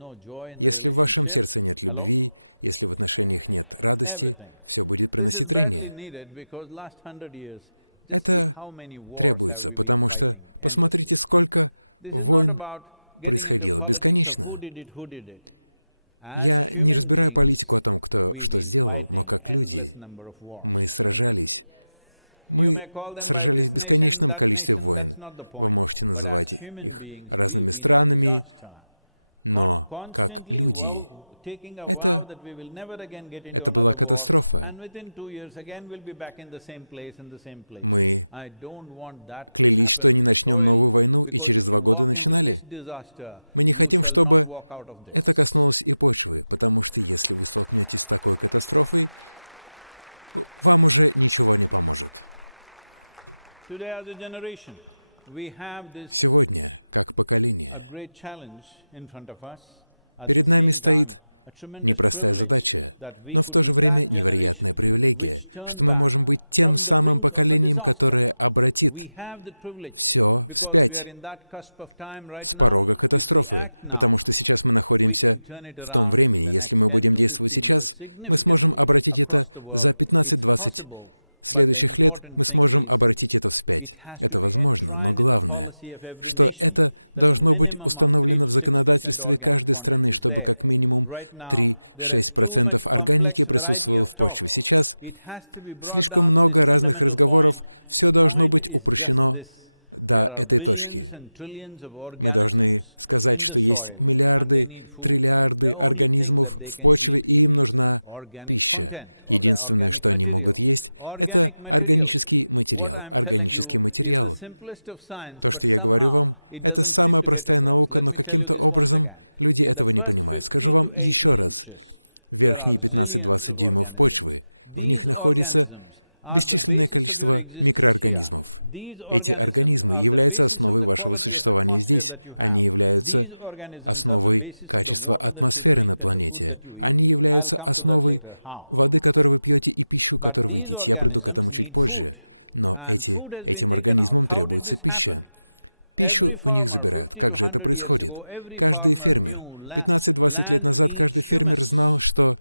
Если в вашем сердце нет любви, если в отношениях нет радости, все будет приносить трение. Это требуется, потому что посмотрите, сколько войн происходило бесконечно. Я не разбираю политику о том, кто что сделал, но как люди мы сражались. Мы сражались в бесконечном количестве войн. Вы можете называть их разными странами, но как люди. Это была катастрофа. Мы клялись, что не начнем новую войну, и через 2 года начинали. Мы не хотим, чтобы это коснулось и почвы, потому что если вы столкнетесь с такой катастрофой, вам уже ничего не поможет. Сегодня, как поколение, перед нами стоит непростая задача, но в то же время невероятная привилегия, что мы можем быть тем самым поколением, которое обратит все вспять с порога катастрофы, потому что сейчас мы находимся в том времени. Если мы будем действовать сейчас, мы сможем обратить это за 15-20 следующих лет, мы сможем обратить это вспять. Это возможно, но главное, что это должно быть установлено в законодательстве каждой страны, чтобы как минимум 3-6% органики присутствовало в почве. Сейчас слишком много разных разговоров, все должно быть упрощено до этой точки. Мы должны сказать, что есть миллиарды, триллиарды организмов в почве, и им нужна пища. Единственное, что они могут есть, это органический материал. Органический материал. То, что я говорю вам, это самая простая наука, но каким-то образом люди этого не понимают. Скажу вам еще раз. Верхние 15-20 дюймов почвы, в них находится бесчисленное количество микроорганизмов. Эти организмы являются основой вашего существования здесь. Они являются основой качества атмосферы на планете. Они являются основой воды, которую вы пьете, и пищу, которую вы едите. Я приду к этому чуть позже. Но этим организмам требуется пища. Пищу у них забирают. Как же это происходит? Каждый фермер, 15-20 лет назад каждый фермер знал, что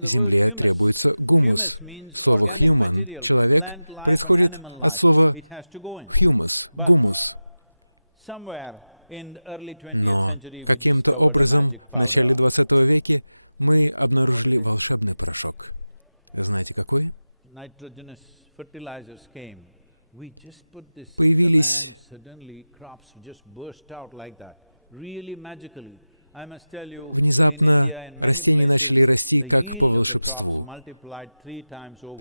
земле требуется гумус. Слово «human» — «человек» происходит от слова «humus» — «гумус». Но каким-то образом в начале 20 века мы обнаружили волшебный порошок. Знаете, какой? Появились внезапно растения начали расти как по волшебству.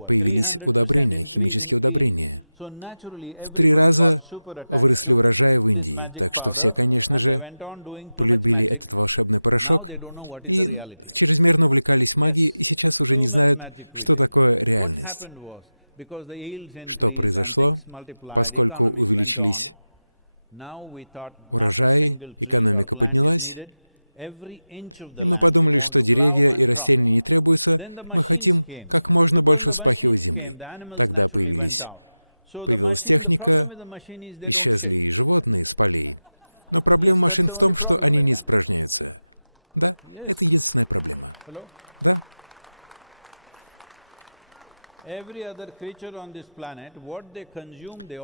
Появились удобрения, химические удобрения. В 3 раза выросли урожаи в Индии, так что все, конечно же, полюбили этот волшебный порошок и чрезмерно увлекались магией, и сейчас уже не знают, что такое реальность. Что произошло? Поскольку увеличились урожаи, экономика поднялась, и мы подумали, что деревья и растения не требуются, мы хотим как можно больше вспахивать земли. Тогда появилась техника, исчезли и животные с полей. Но проблема машин в том, что они не испражняются. Да, это единственная проблема. Да.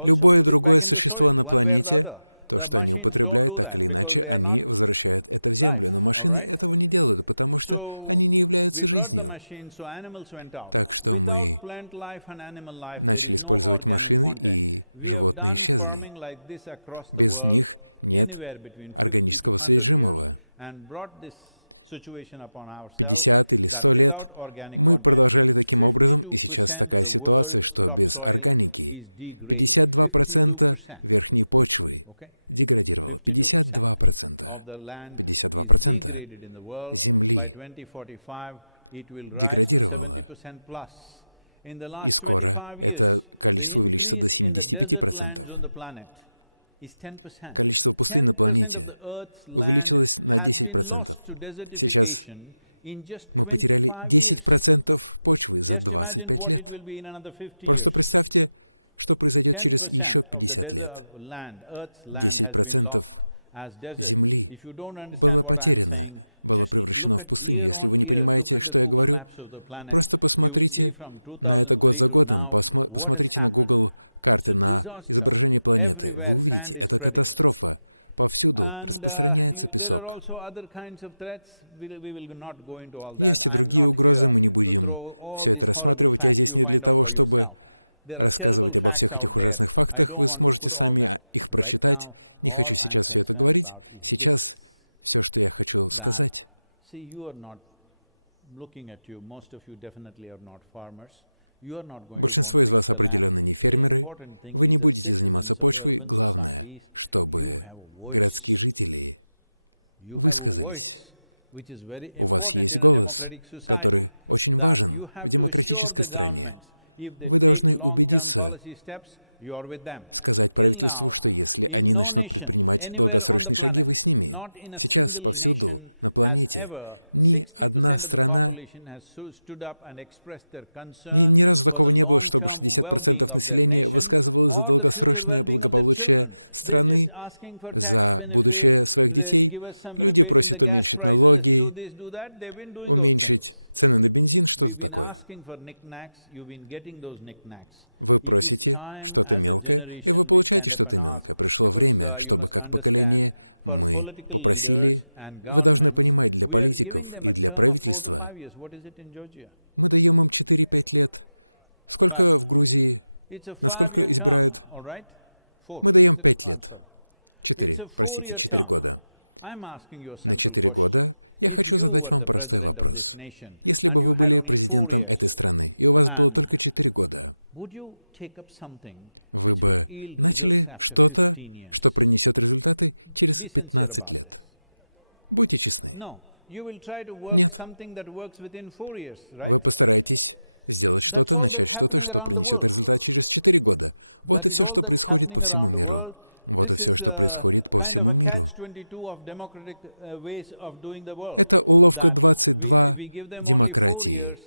Любое другое существо на планете, то, что они употребляют, так или иначе, они возвращают это в Землю. Но машины этого не делают, потому что они не являются жизнью. Так что мы начали использовать машины, и животные исчезли. Без них нет органического содержимого. 50 или 100 лет мы продолжали таким образом, и сейчас такая ситуация, что без органики 52% верхней почвы деградировало. 52% земли деградировало. И скоро это количество увеличится до 75%. Количество пустынь на планете увеличилось на 10%. Сейчас мы потеряли 10% почвы за 25 лет. Просто представьте, что произойдет через еще 50 лет. 10% земли было потеряно, было превращено в пустыню. Если вы не понимаете, что я говорю, просто посмотрите на это год за годом, посмотрите на Google карты, на изображение планеты. Вы увидите, это катастрофа. Повсюду распространяется песок. Есть и другие угрозы, мы не будем все это рассматривать. Я здесь не для того, чтобы рассказывать обо всех этих ужасных фактах. Вы сможете сами их прочитать. Не хочу сейчас все это говорить. Сейчас все, что я хочу сказать. Большинство из вас определенно не фермеры. Вы не будете заниматься почвой. Главное, чтобы городские жители высказались. У вас есть голос, который очень важен в демократической стране. Вы должны убедиться, сказать правительству, что если они начнут предпринимать долгосрочные шаги, вы с ними. Сейчас повсюду на планете ни одна страна, ни разу такого не было, чтобы 60% населения высказывалось за долгосрочное благополучие страны, за будущее своих детей. Люди просят уменьшить налоги, уменьшить цены на бензин, что-то такое. Вы просите что-то мелкое, и вы получаете что-то мелкое. Пришло время, чтобы как поколение мы попросили, вы должны понимать, для политиков и для правительства, мы даем им 4-5 лет. Сколько в Грузии? Насколько избирают? Мы даем 5 лет. 4 года. На 4 года я хочу задать вам простой вопрос. Если бы вы были президентом этой страны, и у вас было только 4 года, вы бы начали что-то, что принесет результаты через 15 лет? Будьте честны. Нет. Вы постараетесь сделать что-то, начать что-то, что принесет результат через 4 года. Вот и все, что происходит по всему миру. Вот и все, что происходит по всему миру. Это уловка 22 демократии.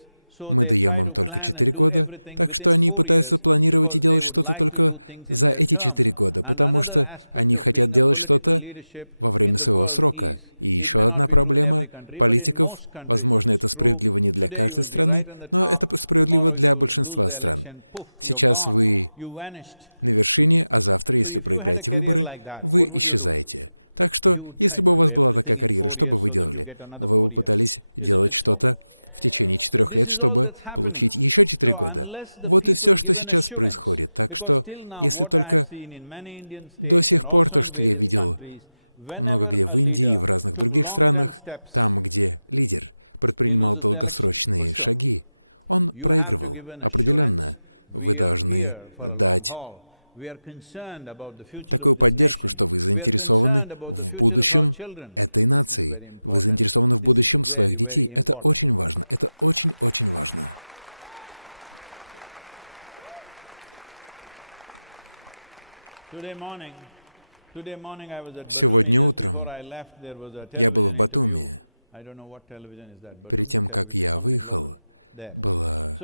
Мы даем им только 4 года, так что они пытаются планировать и делать что-то только за эти 4 года, потому что они хотят делать что-то во время своего срока. И еще одна проблема политиков, возможно, это справедливо не для каждой страны, но это справедливо для большинства стран. Сейчас вы на вершине, а завтра, если проиграете выборы, вы исчезаете. Так что, если бы у вас была такая карьера, что бы вы делали? Вы бы пытались делать что-то в течение 4 лет, чтобы получить еще 4 года. Вот и все, что сейчас происходит. Так что, если только до сих пор то, что я видел много где в Индии и в разных других странах, там, где лидер предпринимал долгосрочные шаги, он проигрывал. Определенно, вы должны дать такую поддержку, что вы заинтересованы в будущем этой нации. Вы заинтересованы в будущем своих детей. Это очень важно. Это очень-очень важно. Сегодня утром я был в Батуми. Перед тем, как я выехал, было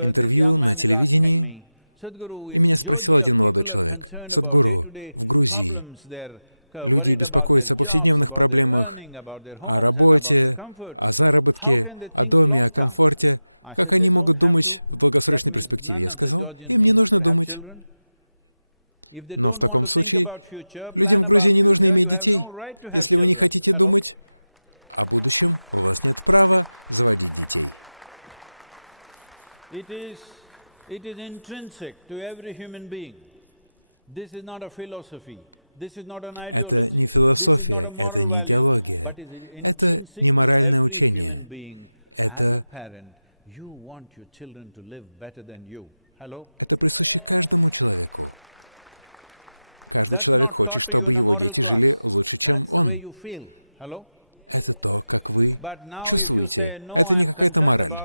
интервью на телевидении, и меня спросил один молодой человек: «Садхгуру, в Грузии люди беспокоятся о повседневных проблемах, о работе, о заработке, о доме, о комфорте. Как они могут думать в долгосрочной перспективе?» Я сказал: им не нужно думать. Но в таком случае людям в Грузии не нужно иметь детей. Если вы не хотите думать о будущем, у вас нет права заводить детей. Это не философия, это не идеология. Это не моральное учение. Это присуще каждому человеку. Каждый человек хочет, чтобы его дети жили лучше, чем он. Это то, как вы чувствуете. Это не какая-то мораль.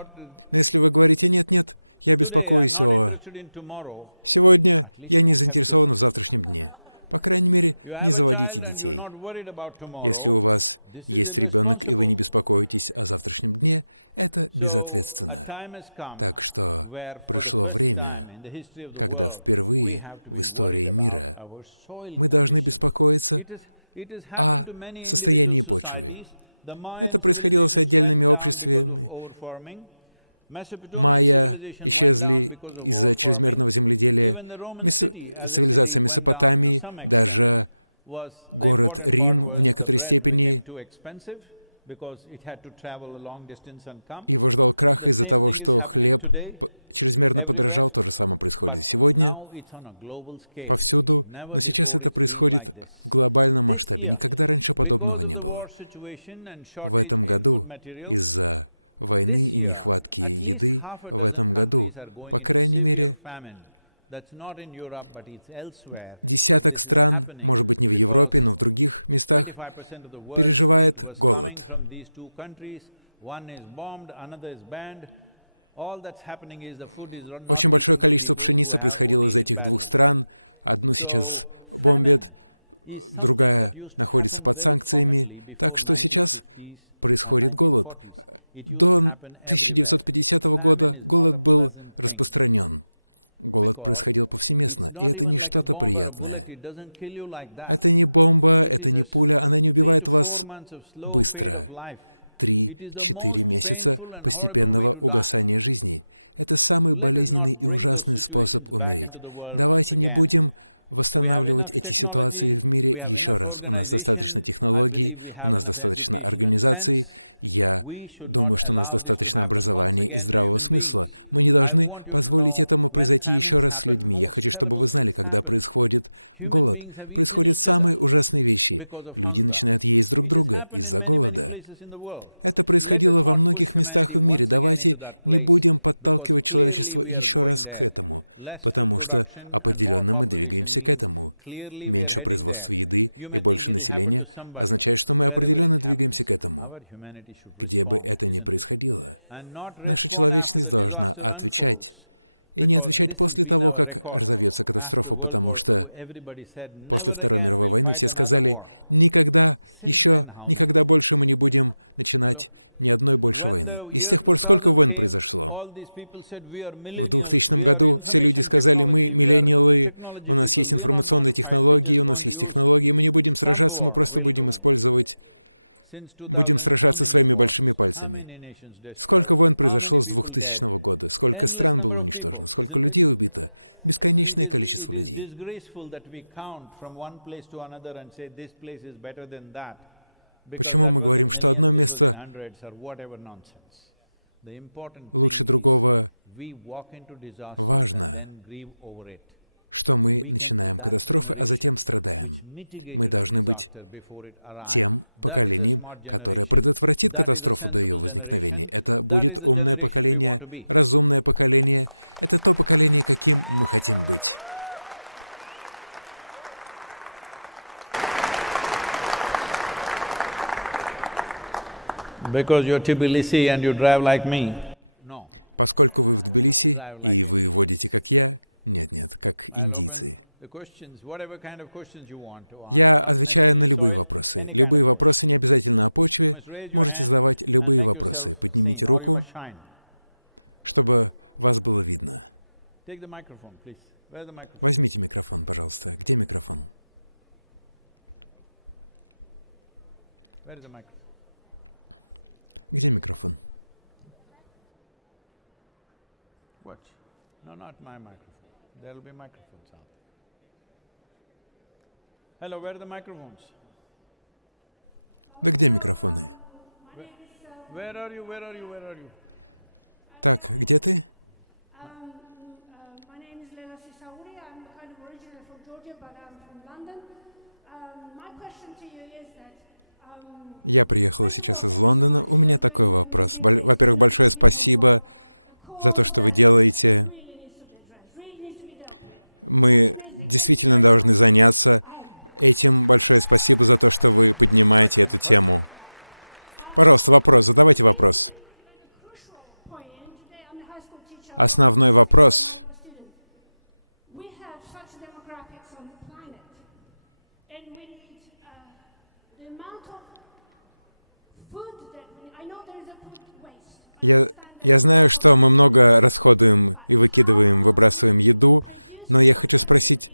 Но если вы говорите «нет-нет», я беспокоюсь о... Сегодня я не заинтересован в завтрашнем дне. По крайней мере, не заводите детей. Если у вас есть ребенок, и вы не беспокоитесь о завтрашнем дне, это безответственно. Так что пришло время, когда впервые в истории мира мы должны беспокоиться о состоянии почвы. Это происходило с отдельными обществами. Майя исчезли из-за чрезмерного земледелия, цивилизация Месопотамии, даже город Рим в некоторой степени. Его ждал крах из-за того, что хлеб чрезмерно подорожал. То же самое происходит сегодня, повсюду, но сейчас это происходит в глобальном масштабе. Никогда раньше подобного не было. В этом году из-за войны и нехватки еды, в этом году, по крайней мере, десяток стран, может быть, не в Европе, но в других местах, переживает голод. Очень большое количество пшеницы происходило из этих двух стран. Одну сейчас бомбят, другая находится под санкциями. Так что сейчас происходит голод. До 1950 года голод был распространен. Голод происходил повсеместно, и это не что-то приятное. Это не бомба, это не пуля, она не убивает вас быстро. 3-4 месяца постепенного угасания жизни. Это самый болезненный и ужасный способ умереть. Давайте не будем восстанавливать эти ситуации в мире еще раз. У нас достаточно технологий, у нас достаточно организаций. Я думаю, что у нас достаточно образования и здравого смысла. Мы не должны позволить этому произойти еще раз с людьми. Я хочу, чтобы вы знали, когда происходит голод, происходят самые ужасные вещи. Люди начинают есть друг друга из-за голода. Это происходило во многих местах в мире. Давайте не будем подталкивать человечество еще раз к этому, потому что определенно мы двигаемся к этому. Меньше производства еды и больше населения означает, что мы определенно двигаемся к этому. Где бы это ни происходило, наша человечность должна отвечать. И не отвечать после того, как разовьется катастрофа, потому что после Второй мировой войны все сказали, никогда больше мы не будем начинать ни одной больше войны. И с тех пор сколько войн произошло? В 2000 году все люди сказали, мы миллениалы, у нас есть информационные технологии, у нас есть технологии, мы не будем сражаться, мы просто будем сражаться своими большими пальцами. Сколько войн произошло с 2000 года? Сколько стран было уничтожено? Сколько людей убито? Бесконечное количество людей. Почему мы говорим, что одно место лучше другого? Важно, что мы начинаем катастрофы, а затем страдаем. Мы должны быть тем поколением, которое предотвратит катастрофу до ее возникновения. Это будет умное поколение, разумное поколение. Это то поколение, каким мы хотим быть. Поскольку вы в Тбилиси, и вы водите, как я, нет, как индийцы. Я отвечаю на любые вопросы. Любые вопросы, не обязательно о почве. Можете задавать любые вопросы. Поднимите руку, чтобы вас было видно. Возьмите микрофон, пожалуйста. Где микрофон? Где микрофон? There will be microphones out. Hello, where are the microphones? Да где микрофоны? Where are you? Where are you? Where are you? Так, где ты? Я приехала сейчас из Лондона. У меня такой вопрос. Во-первых, большое спасибо за то, что вы делаете. Мы действительно должны заняться этим. Большое спасибо за то, что вы поднимаете эту тему. Пожалуйста, вопрос. Задавайте вопрос. Основной вопрос. Я знаю, что мы много расходуем и выкидываем, выбрасываем еду, но я хочу спросить,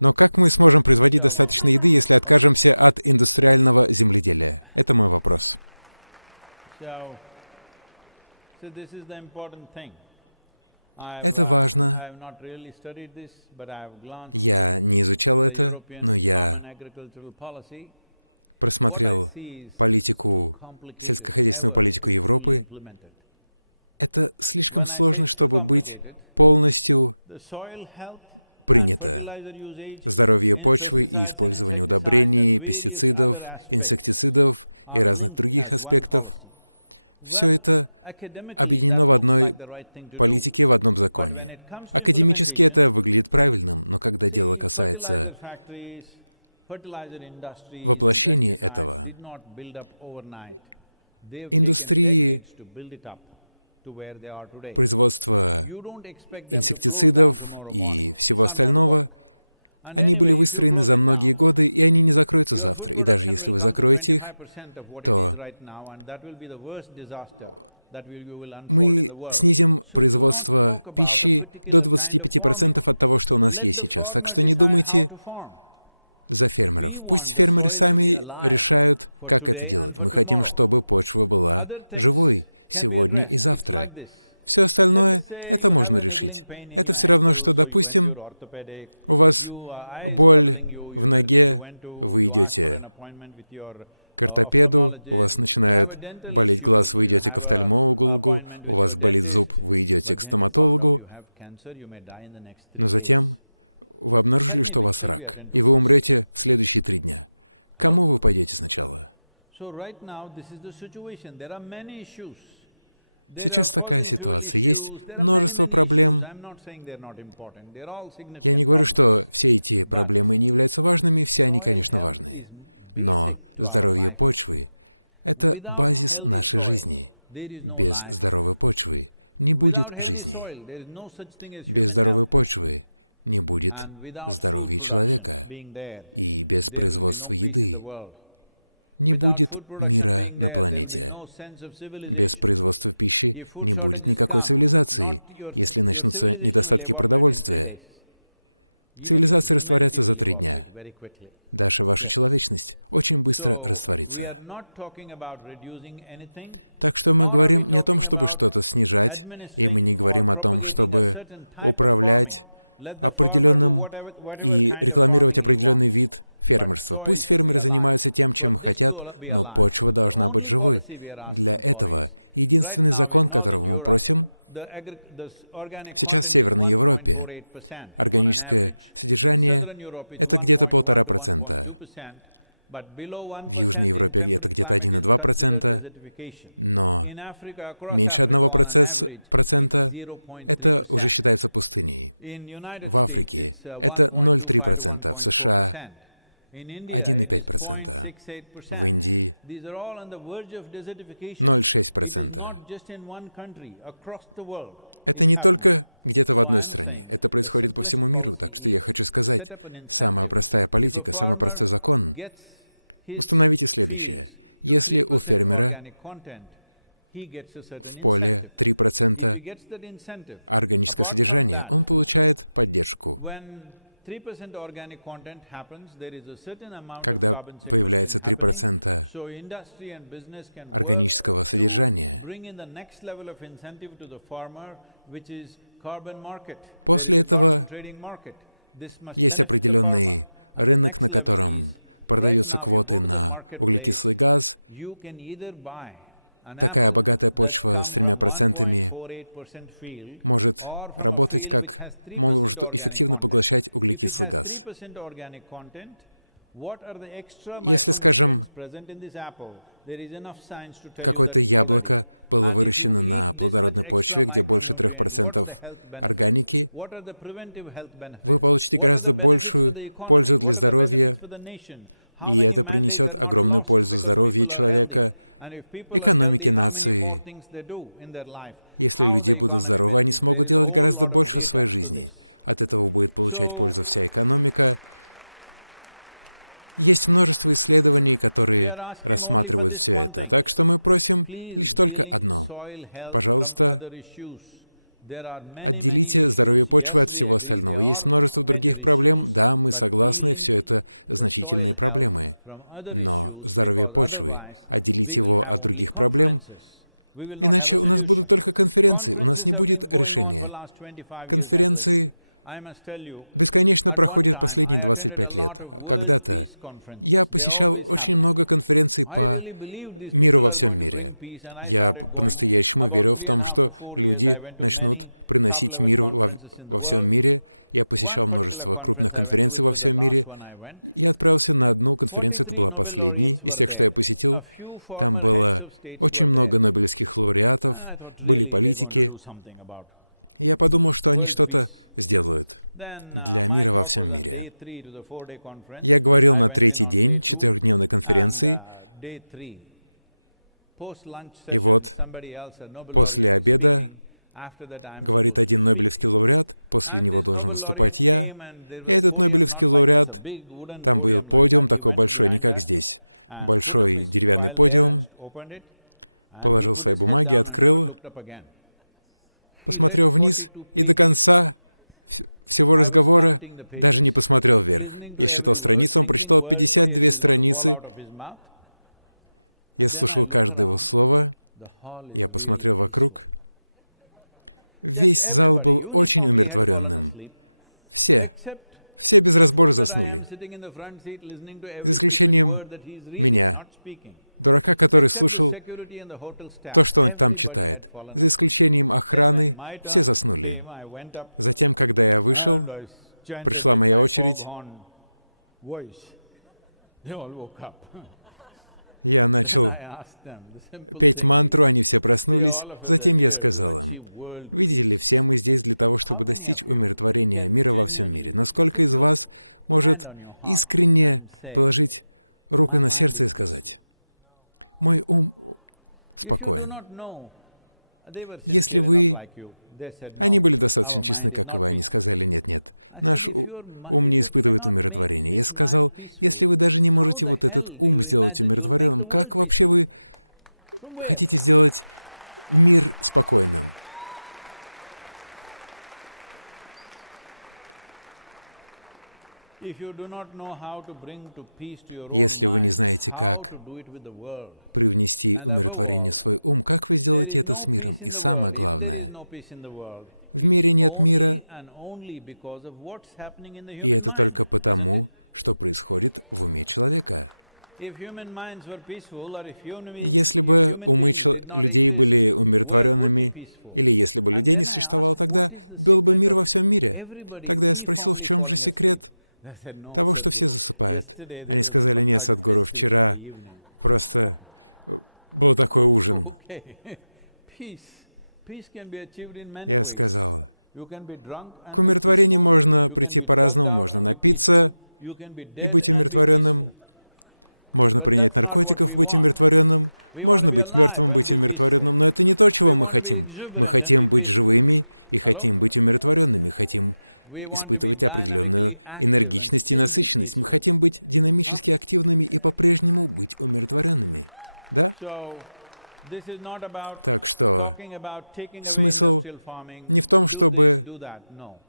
но как мы сможем производить достаточно еды, если откажемся от индустриального земледелия? Это мой вопрос. Это важно. Я не изучал это, но я просмотрел политику, сельскохозяйственную политику Европы. Это слишком сложно, чтобы быть полностью принято. Здоровье почвы и использование удобрений, пестицидов, инсектицидов и разных других аспектов — все это объединено в одной политике, в одном законе. Академически это выглядит правильным, но когда дело касается воплощения этого, индустрии производства инсектицидов и всего остального, они были выстроены за многие годы, и они не закроются завтра. И даже если вы закроете их, то мы снизим производство пищи до 25% от того, что у нас есть сейчас. Так что не думайте за фермеров. Пусть фермеры сами решают, как это делать. Мы хотим, чтобы почва была живой сегодня и завтра. Все остальное — это можно решить. Это все равно, что, допустим, у вас боль в ноге, вы идете к ортопеду, у вас начинает болеть глаз, вы идете к офтальмологу, у вас болит зуб, вы идете к стоматологу, но затем вы обнаружили, что у вас рак, и вы умрете в следующие 3 дня. К кому вы пойдете сначала? Сейчас такая ситуация. Есть множество проблем. Я не говорю, что все эти проблемы не являются важными, все они, конечно, важные. Но здоровье почвы — это базис нашей жизни. Без здоровой почвы не будет жизни. Без здоровой почвы не будет здоровья человека. И без производства еды не будет мира на планете. Без производства пищи не будет никакой цивилизации, если начнутся недостатки продовольствия. Цивилизация растворяется за 3 дня. Даже ваша человечность очень быстро растворится. Так что мы говорим не о том, чтобы что-то снижать, и мы не говорим о том, чтобы управлять определенным и рекламировать определенный вид фермерства. Пусть фермеры занимаются тем, чем хотят, но почва должна быть живой. Для этого единственный закон, которого мы просим, сейчас в Северной Европе органическое содержание — это где-то 1,5%. В Южной Европе это где-то 1,2%, но меньше 1% — это уже считается пустыней. В Африке это 0,3%, в США 1,5%, в Индии 0,6%. Это не только где-то в одной стране, это происходит по всему миру, так что я хочу сказать, самая простая политика, самый простой закон. Установите следующее. Если у фермера в поле 3% органическое содержание, он получает поддержку. Когда появляется 3% органического содержания, после этого есть определенный рынок, на котором продаются квоты на углекислый газ. Такая богатая почва с 3%, может работать может эффективно поглощать углекислый газ. Если, скажем, какое-то яблоко было выращено на плодородной почве, где больше 3% органики, вы получите гораздо большую пользу для здоровья, и это принесет огромную пользу здоровью человека, экономике нации. Если люди будут здоровы, они смогут делать гораздо больше в своей жизни. От этого будет получать пользу вся экономика. Есть множество исследований, которые рассматривают все это. Так что мы просим лишь только одно. Пожалуйста, отделите здоровье почвы от всего остального. Есть множество других проблем. Да, мы согласны, все это значительные проблемы. Но здоровье почвы, отделить его от других проблем, иначе у нас будут только конференции, у нас не будет решения. Конференции бесконечно проходят последние 25 лет. Когда-то я посещал очень много конференций по миру во всем мире. Я по-настоящему верю в том, что люди начнут приносить мир во всем мире. Я посещал множество крупных конференций во всем мире. Я отправился на одну конференцию, это была последней из тех, что я посетил. Там было очень много нобелевских лауреатов, были политики. Я подумал, что они что-то сделают для мира во всем мире. Я говорил на третий день 4-дневной конференции, и вот после обеда говорит один нобелевский лауреат, после него должен выступать я, и этот нобелевский лауреат, там был подиум такой большой, не как здесь, большой деревянный подиум, положил свои бумаги, открыл, посмотрел вниз и до конца всего разговора даже не посмотрел вверх. Я считал страницу, он прочитал 52 страницы. Я слушал каждое его слово, я посмотрел вокруг. Весь зал был очень умиротворенным. Все без разбора заснули. За исключением меня, дурака, который слушал то, что он там читает. За исключением охраны, все заснули. Затем, когда я вышел, пришла моя очередь. Я начал петь мантру, они все проснулись. Затем я сказал им: видите ли, все мы здесь для того, чтобы достичь умиротворения мира во всем мире. Но сколько из вас может искренне положить руку на сердце и сказать: мой ум спокоен. Если вы... Они были достаточно честны, как и вы, они сказали: нет, наш ум не испытывает умиротворения. Я сказал: если вы даже не можете вот этот ум сделать умиротворенным, как вообще вы хотите сделать мир спокойным? Если вы не знаете, как привнести умиротворение в свой ум, как вы сделаете это с миром? И самое главное, в мире нет мира, и это только потому, что происходит в уме человека. Если бы умы людей были умиротворенными, или если бы людей не существовало, тогда был бы мир во всем мире. Тогда я спросил, в чем же секрет того, что все засыпают. Они сказали: нет, Садхгуру, вчера просто был такой ужин. Я сказал: к умиротворению можно прийти по-разному, можно напиться и быть умиротворенным, можно принять наркотиков, быть умиротворенным, можно быть мертвым, быть умиротворенным, но это не то, чего мы хотим. Мы хотим быть живыми и хотим быть умиротворенными, хотим испытывать определенную энергичность и насыщенность. Мы хотим быть динамически активными и по-прежнему быть умиротворенными. Да? Так что смысл не в том, чтобы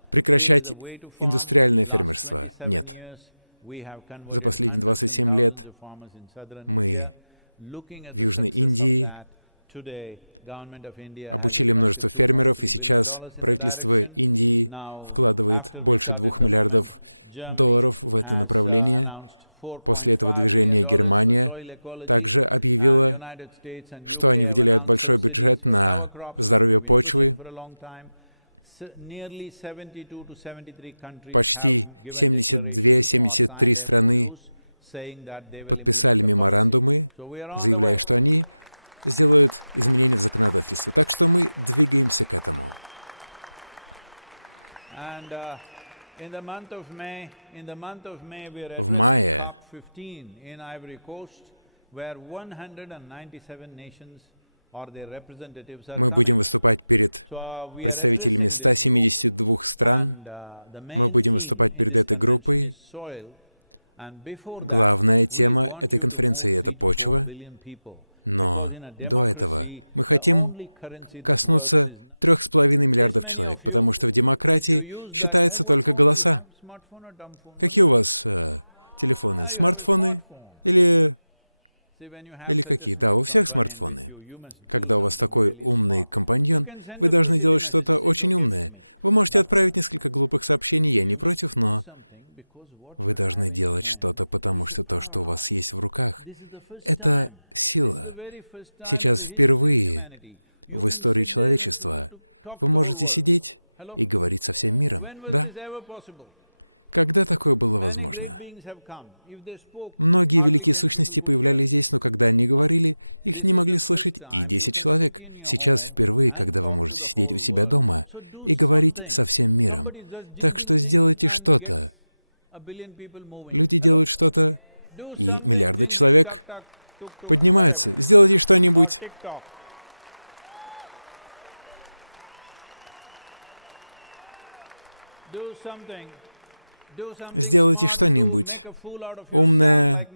прекращать индустриальное фермерство. Нет. За последние 27 лет мы в Южной Индии обучили множество фермеров, и сейчас правительство Индии вкладывает больше $2 миллиардов в это направление. После этого движения Германия также объявила, что они выделяют большой бюджет на здоровье почвы. Почти 72-73 страны подписали меморандумы, заявляя, что они сделают изменения в законодательстве. Так что мы двигаемся к этому. В мае мы будем выступать перед представителями 172 стран. Мы будем выступать перед этой группой. Главная тема этой конференции — это почва. Но до этого мы хотим коснуться 3,5 миллиардов человек, потому что в демократии считаются только голоса. Какие у вас телефоны? Смартфоны? Или какие? Да, у всех смартфоны. Когда у вас такой умный компаньон, вы должны делать что-то очень умное. Вы можете отправить несколько глупых сообщений, я не против, но вы должны делать что-то, потому что то, что у вас есть в руках, это сила. Сейчас впервые в истории человечества вы можете сидеть и говорить со всем миром, да? Когда такое было возможно? Многие великие сущности появлялись здесь, но когда они говорили, их не могли слышать и 10 человек. Сейчас впервые, когда вы можете сидеть у себя дома и говорить со всем миром. Так что сделайте что-то. Люди делают что-то, и миллиарды человек поднимаются. Сделайте что-нибудь. Сделайте что-нибудь умное,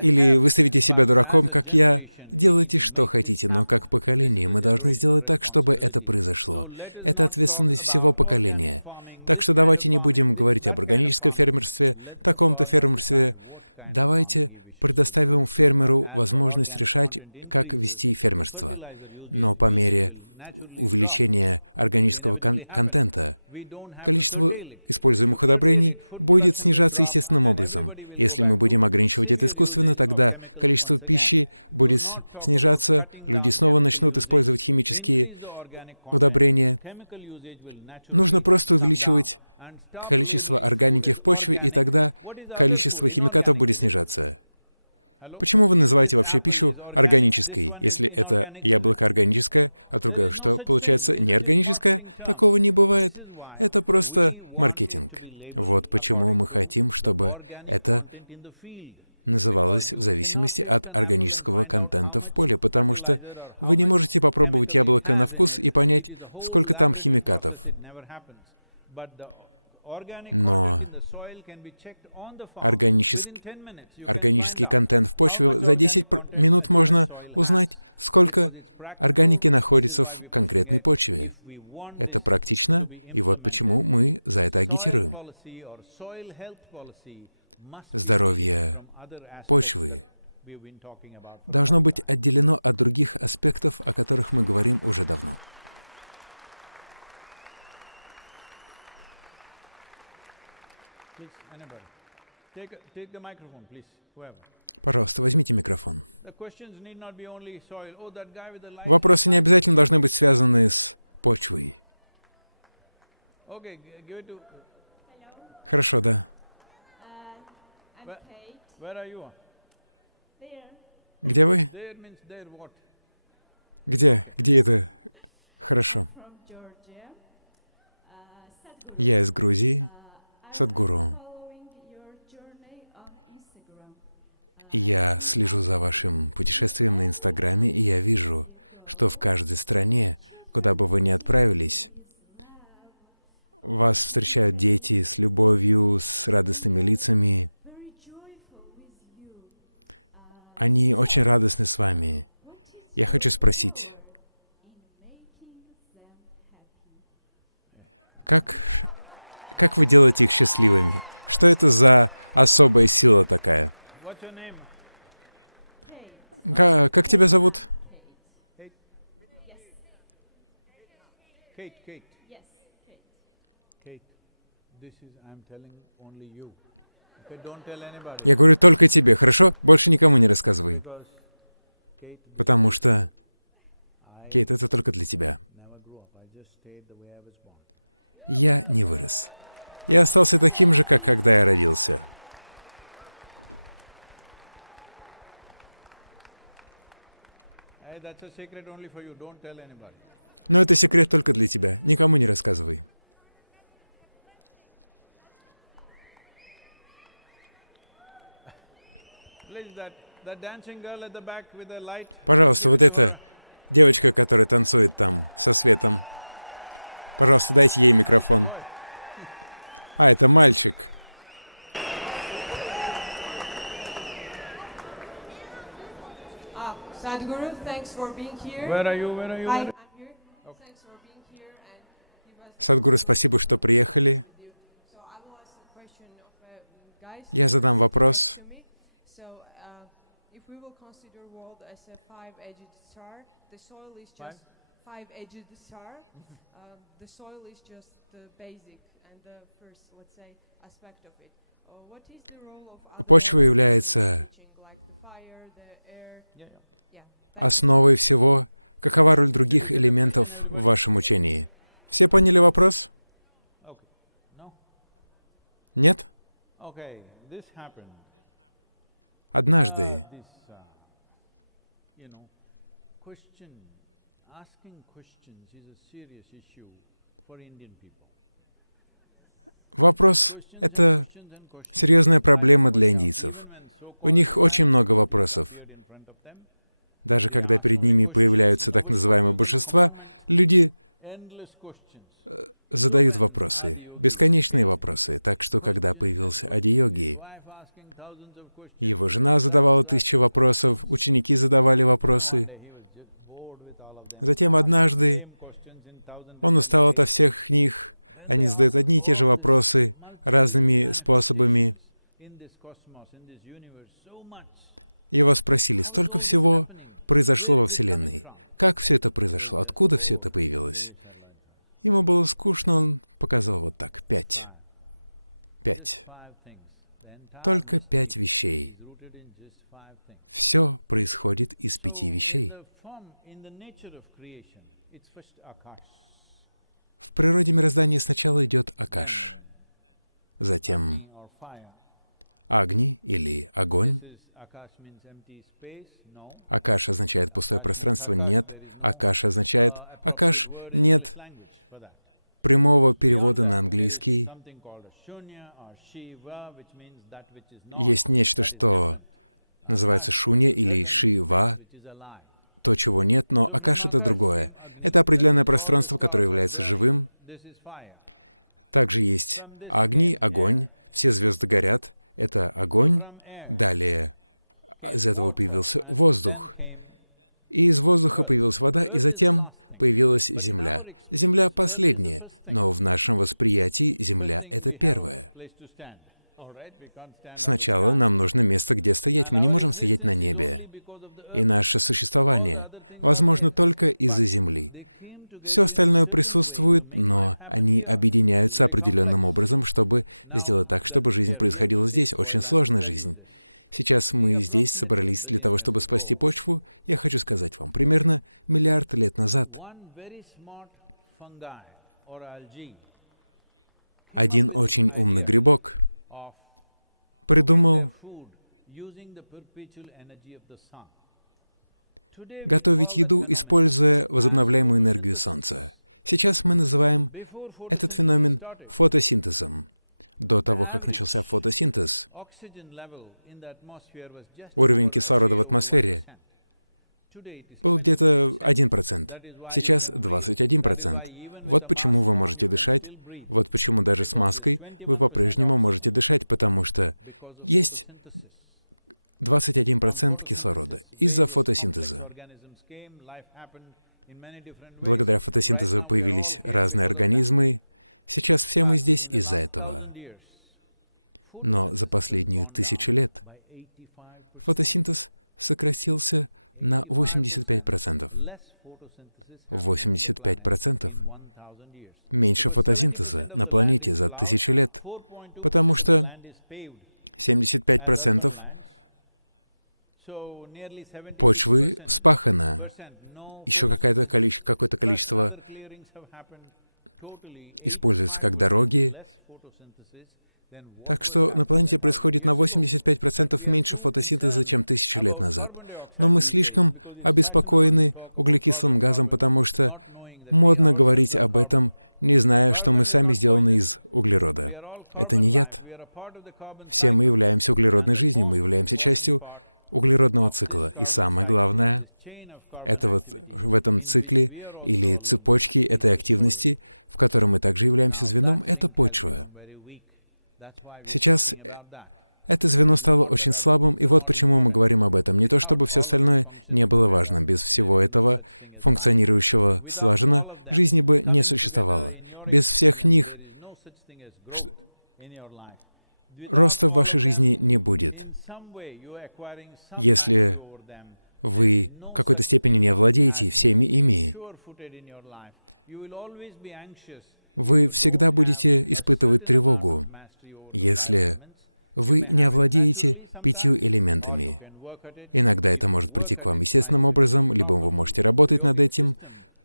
или выставите себя дураком, как я. Делайте, что хотите, но как поколение мы должны сделать так, чтобы это произошло. Это ответственность всего поколения. Так что давайте не будем говорить об органическом фермерстве, таком-то фермерстве. Давайте предоставим фермеру возможность решать, как вести фермерство. Но по мере увеличения органического контента, количество используемых удобрений будет снижаться естественным образом. Если мы будем ограничивать это искусственно, тогда количество пищи будет снижаться, люди снова начнут использовать химические удобрения. Нужно просто увеличивать количество органики в почве, и тогда количество химикатов будет снижаться. Почему вы называете вообще пищу органической? Если это яблоко органическое, а другое что, получается, неорганическое? Такого не бывает. Это просто маркетинг. Вот почему мы хотим, чтобы это называлось в зависимости от органического контента в поле, потому что вы не можете попробовать яблоко на вкус и понять, сколько там химикатов. Но органический контент в почве за 10 минут можно узнать, сколько органики находится в конкретной почве. Это практично, и вот почему мы за это агитируем. Здоровье почвы должно быть отделено от других аспектов, о которых мы говорим уже давно. Пожалуйста, возьмите микрофон. Вопросы не обязательно должны быть связаны с почвой. Хорошо, да. Где вы? Где? Где это? Хорошо. Я из Грузии, Садхгуру. Я слежу за вашим путешествием на Инстаграме, и я вижу, что в каждой стране, куда бы вы ни отправились, вас встречают дети с любовью, с радостными лицами. Они очень радостны с вами. Я хочу спросить, как вы делаете их счастливыми? Что это за особая сила такая? Как тебя зовут? Я говорю только тебе, хорошо? Больше никому не рассказывай. Потому что, Кейт, это только для тебя. Я не вырос. Я остался таким же, как когда я родился. Но это секрет только для тебя. Никому не рассказывай. Пожалуйста, вот эта девочка, которая танцует там со светом. Пожалуйста, дайте ей микрофон. А, это мальчик. Sadhguru, thanks for being here. Where are you? Where are you? I'm here. Thanks for being here and give us. Садхгуру, спасибо, что приехали. Я задам вопрос. Почва является основой всего. Какова роль других элементов в вашем учении? Все поняли вопрос? Нет? Однажды вопрос — это серьезная проблема для индийцев. У них очень много вопросов. Даже когда перед ними появляются так называемые божества, люди задают вопросы, бесконечные вопросы. Так что, когда появился Ади-йоги, его жена задавала 1000 вопросов, ученики задавали вопросы. Затем однажды он устал ото всех них, они задают одни и те же вопросы разными способами. Его спросили, столько всего произошло во Вселенной. Как все это произошло? Откуда все это появилось? Ему было скучно, он показал вот так. 5. 5. Только 5 вещей. Все происходит из 5 вещей. В природе мироздания сначала идет Акаш, затем Агни или огонь. Акаш означает пустое пространство, нет. Акаш означает Акаш, нет. Прямого перевода на английский. Есть нечто, что называется шунья или шива, то, чего нет, но Акаш — это другое. Это определенное пространство, которое является живым. Также есть Агни, огонь, все звезды горят, это огонь. Далее из этого появился воздух. И из воздуха появилась вода, и затем появилась земля. Земля последняя, но в нашем восприятии земля — это первое. Сначала нам нужно место, где стоять. Мы не можем стоять на небе. И наше существование возможно только из-за земли. Все остальное присутствует, но они объединяются определенным образом, чтобы сделать так, чтобы жизнь происходила здесь. Очень сложная жизнь. Сейчас мы здесь собрались для того, чтобы спасти почву. Я хочу сказать вам, примерно 1 миллиард лет назад один очень умный грибок придумал готовить еду, используя возобновляемую энергию Солнца. Сейчас мы называем этот феномен фотосинтезом. До того, как начался фотосинтез, уровень кислорода в атмосфере был где-то 1%. Сейчас 21%. Вот почему вы можете дышать. Вот почему даже с маской вы по-прежнему можете дышать, потому что есть 21% кислорода из-за фотосинтеза. Благодаря фотосинтезу появились разные организмы. Сейчас все мы здесь из-за этого. Но за последние 1000 лет фотосинтез сократился на 85%. 85%. Меньше фотосинтеза на планете за 1000 лет, потому что 75% почвы вспахано. Еще какое-то количество используется как дороги. Так что на планете происходит на 85% меньше фотосинтеза, чем 1000 лет назад. Но мы слишком обеспокоены углекислым газом, потому что модно говорить об этом, не зная, что мы сами сделаны из углерода. Это не яд. Все мы являемся углеродной жизнью, мы являемся частью углеродного цикла. И самое главное, это вот в этом цикле или цепочке этой активности, в которой мы также являемся звеном, это почва. Сейчас это звено стало очень слабым, и вот почему мы говорим об этом. Не то чтобы все остальное не было важно. Без всего этого функционирующего слаженно жизни бы не существовало. Без всех них роста в вашей жизни не будет. Если вы в какой-то степени не овладеете всеми ими, вы всегда будете испытывать тревогу, если вы не овладеете 5 элементами. Иногда это может прийти к вам естественным образом, либо вы можете работать над этим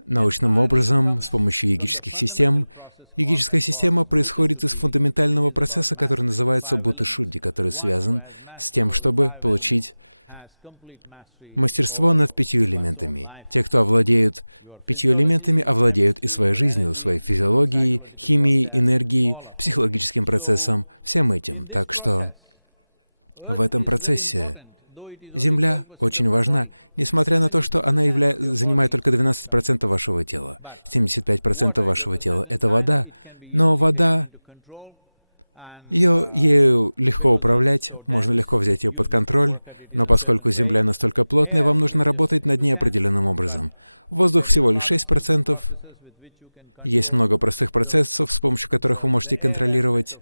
научным образом с помощью йогических систем. Йогическая система происходит из фундаментального процесса, который называется буддха-шудди, который связан с тем, чтобы получить мастерство над 5 элементами. Те, кто овладеют 5 элементами, овладеют и своей жизнью, своей физиологией, химией, энергией, психологическим процессом, всем этим. Так что в этом процессе Земля очень важна, несмотря на то, что она занимает только 12% вашего тела. 75% вашего тела — это вода, но вода, ею легко управлять, можно легко взять ее под контроль, но поскольку Земля настолько плотная, вам нужно работать над ней определенным образом. Воздух всего лишь 6%. Есть много простых процессов, с помощью которых вы можете контролировать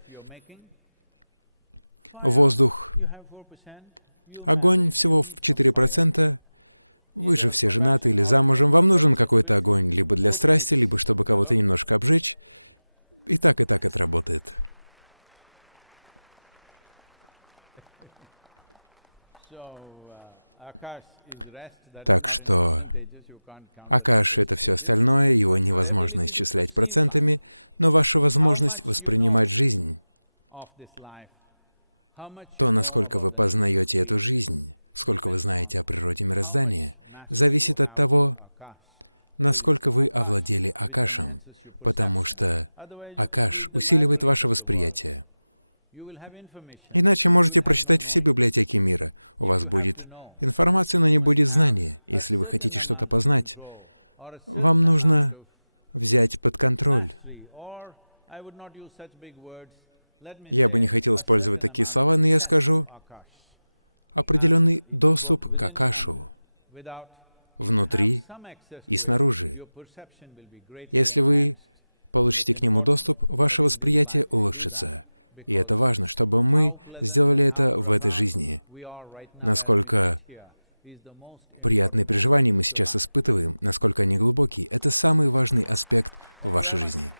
воздух. Огонь всего в 4%. Вы же все женаты или замужем. Вам нужен какой-то огонь либо для страсти, либо чтобы кого-то немножко обжечь. И так это работает. Так что Акаш — это все остальное, его невозможно исчислять процентами, но ваша возможность воспринимать жизнь, то, насколько вы познаете эту жизнь, сколько вы знаете о природе мироздания, зависит от того, насколько вы овладели Акашем, потому что Акаш усиливает ваше восприятие. Иначе можете прочитать все библиотеки мира. У вас будет информация, но не будет знания. Если вы хотите что-то познать, вам нужно взять под контроль. Я бы не хотел использовать такие слова, но я скажу определенный доступ к Акашу внутри и снаружи. Если вы получите к нему доступ, ваше восприятие улучшится. И это важно, чтобы мы сделали это в этой жизни. Насколько приятные переживания мы сейчас испытываем, насколько они глубокие, это самый важный аспект в вашей жизни.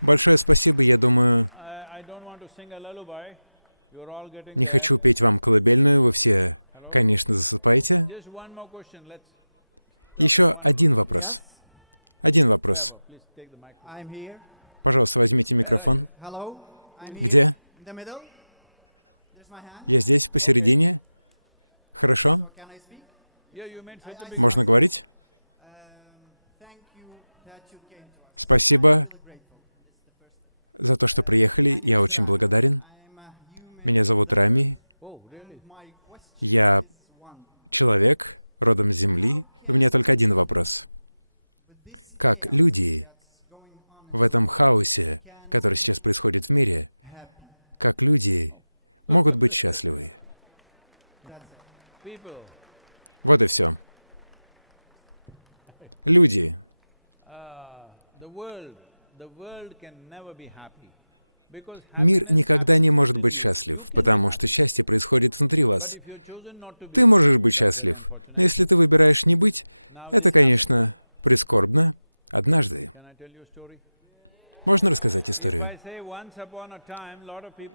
Большое спасибо, я думаю, не хочу петь вам колыбельную, вы все, конечно, засыпаете. Еще один вопрос. Пожалуйста, возьмите микрофон. Где? Я здесь, посередине. Хорошо? Можно говорить? Спасибо за то, что приехали. Я очень благодарен. Меня зовут Рами. Я человек, родом с Земли. У меня только один вопрос. Как люди в этом хаосе, который сейчас происходит в мире, как люди могут быть счастливы? Вот и все. Люди. Мир никогда не может быть счастлив, потому что счастье происходит внутри вас. Ты можешь быть счастлив, но если ты выбираешь не быть, это, конечно, прискорбно. Однажды Можно рассказать историю?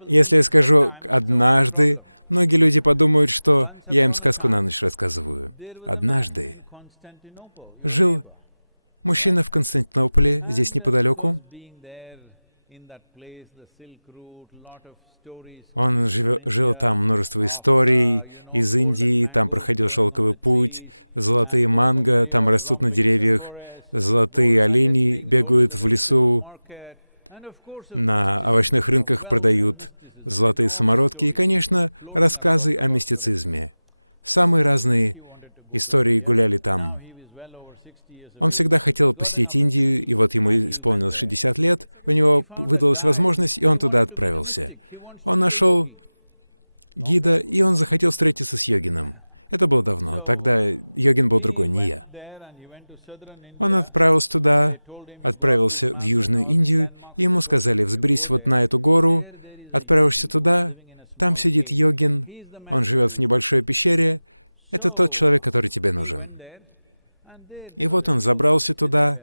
Если я скажу «однажды», многие люди подумают, что я им сказку на ночь рассказываю. Однажды жил мужчина в Константинополе, здесь неподалеку. Он жил там, множество историй из Индии, там проходил шелковый путь, золотые манго, там растут на деревьях, золотые олени бегают в лесу, на овощных рынках продают золотые самородки и, конечно, рассказы о мистицизме. Самые разные истории гуляли там. Он всегда хотел посетить Индию, и вот ему исполнилось 60 лет, у него выдалась возможность, и он туда отправился. Он нашел гида, и он захотел встретиться с йогином. Это было давно, тогда йогин был другой, не я. Он отправился туда, отправился в Южную Индию, и ему сказали: взберись вот на эту гору, отправишься туда, там сидит йогин, он живет в небольшой пещере, это тот человек, который тебе нужен. И вот он забрался туда,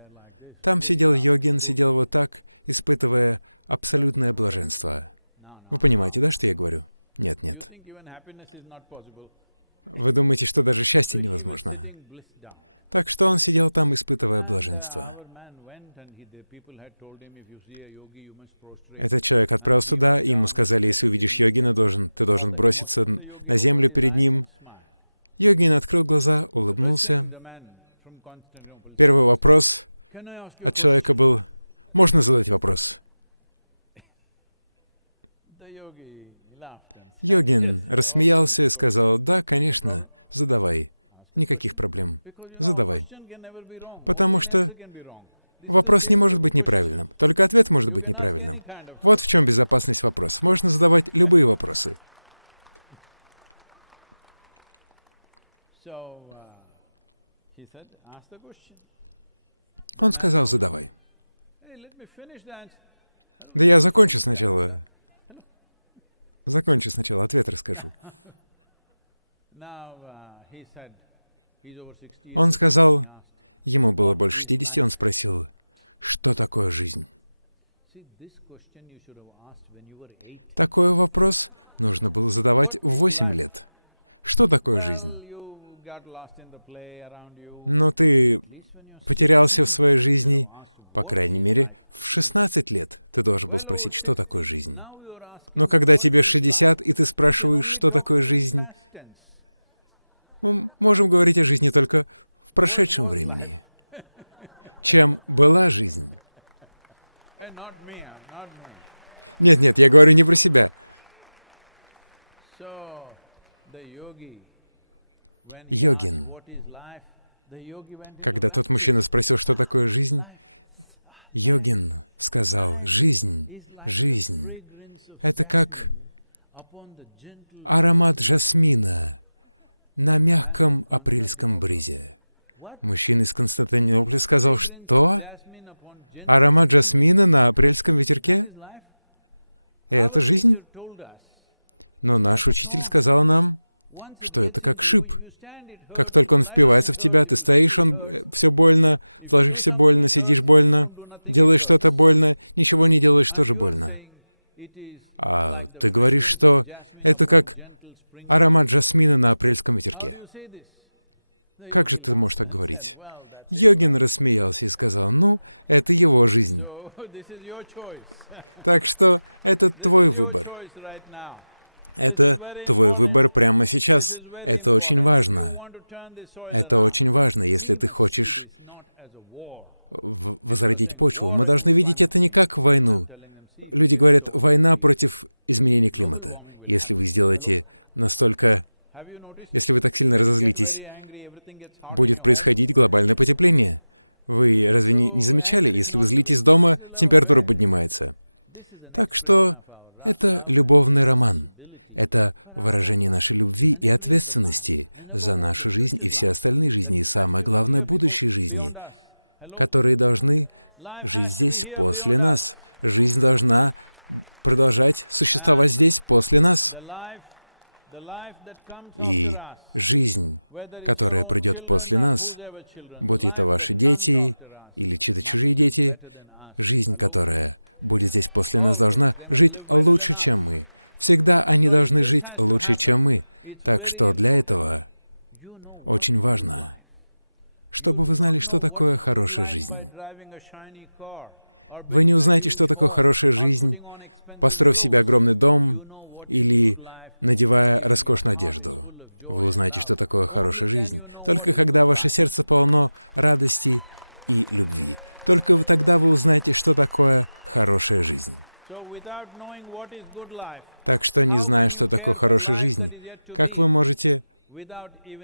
там сидел йогин, сидел вот так, испытывая абсолютное блаженство. Вы понимаете, да, что я говорю? Нет, нет. Вы думаете, что даже счастье невозможно? Так что он сидел там, испытывая блаженство. Этот человек отправился туда, и ему сказали: если увидишь йогина, ты должен броситься на землю перед ним. Йогин открыл глаза, улыбнулся. Первый вопрос от человека был: можно задать вопрос? Йогин рассмеялся и сказал: да, конечно, задавай. Никаких проблем. Задавай. Потому что вопрос не может быть неправильным, только ответ может быть неправильным. Вот в чем безопасность вопроса. Можно задавать любые вопросы. Он сказал: задавай. Да я закончу сначала. Ответ расскажу. Он сказал, ему было больше 60, он спросил: что такое жизнь? Такой вопрос нужно было задавать в 8 лет. Что такое жизнь? Но ты потерялся в своей жизни, по крайней мере, в 16 лет ты должен был спросить, что такое жизнь. Но когда тебе 60, и ты спрашиваешь, что такое жизнь, мы можем говорить о жизни только в прошедшем времени. Чем была жизнь? Нет, я говорю не про себя. Йогин. Когда тот мужчина спросил, что такое жизнь, йогин сказал: жизнь. Это как аромат жасмина на мягком апрельском бризе. Мужчина из Константинополя сказал: что? Аромат жасмина на апрельском ветерке? Это жизнь? Но наш учитель сказал нам, что это как шип. Как только он впивается в тебя, ты стоишь, все больно, ложишься больно, сидишь больно, делаешь что-то больно, ничего не делаешь, тоже больно. А ты говоришь, что это как аромат жасмина на апрельском ветерке. Как же ты можешь так говорить? Йогин рассмеялся и сказал: ну, это его жизнь. Так что это твой выбор. Это твой выбор прямо сейчас. Это очень важно. Это очень важно, если ты хочешь возродить почву. Мы должны видеть это не как войну. Люди говорят: война против изменения климата. Если вы сделаете настолько... Если вы так сильно разозлитесь, будет происходить глобальное потепление. Вы разве не замечали? Если вы злитесь дома, температура поднимается. Так что это любовный роман. Это выражение нашей любви и ответственности за нашу жизнь и все остальные жизни, и самое главное, будущие жизни, которые должны жить здесь после нас. Жизнь должна продолжать существовать здесь после нас. И жизнь, которая придет после нас, будь это ваши дети или чьи-то чужие дети, жизнь, которая будет здесь после нас, должна жить лучше, чем мы. Всегда они должны жить лучше, чем мы. Так что для этого очень важно, чтобы вы знали, что такое хорошая жизнь. Вы не узнаете, что такое хорошая жизнь, построив себе огромный дом или надевая роскошную одежду. Вы узнаете, что такое хорошая жизнь, только когда ваше сердце полно радости и любви. Только тогда вы узнаете, что такое хорошая жизнь. Так что, не зная, что такое хорошая жизнь, как вы можете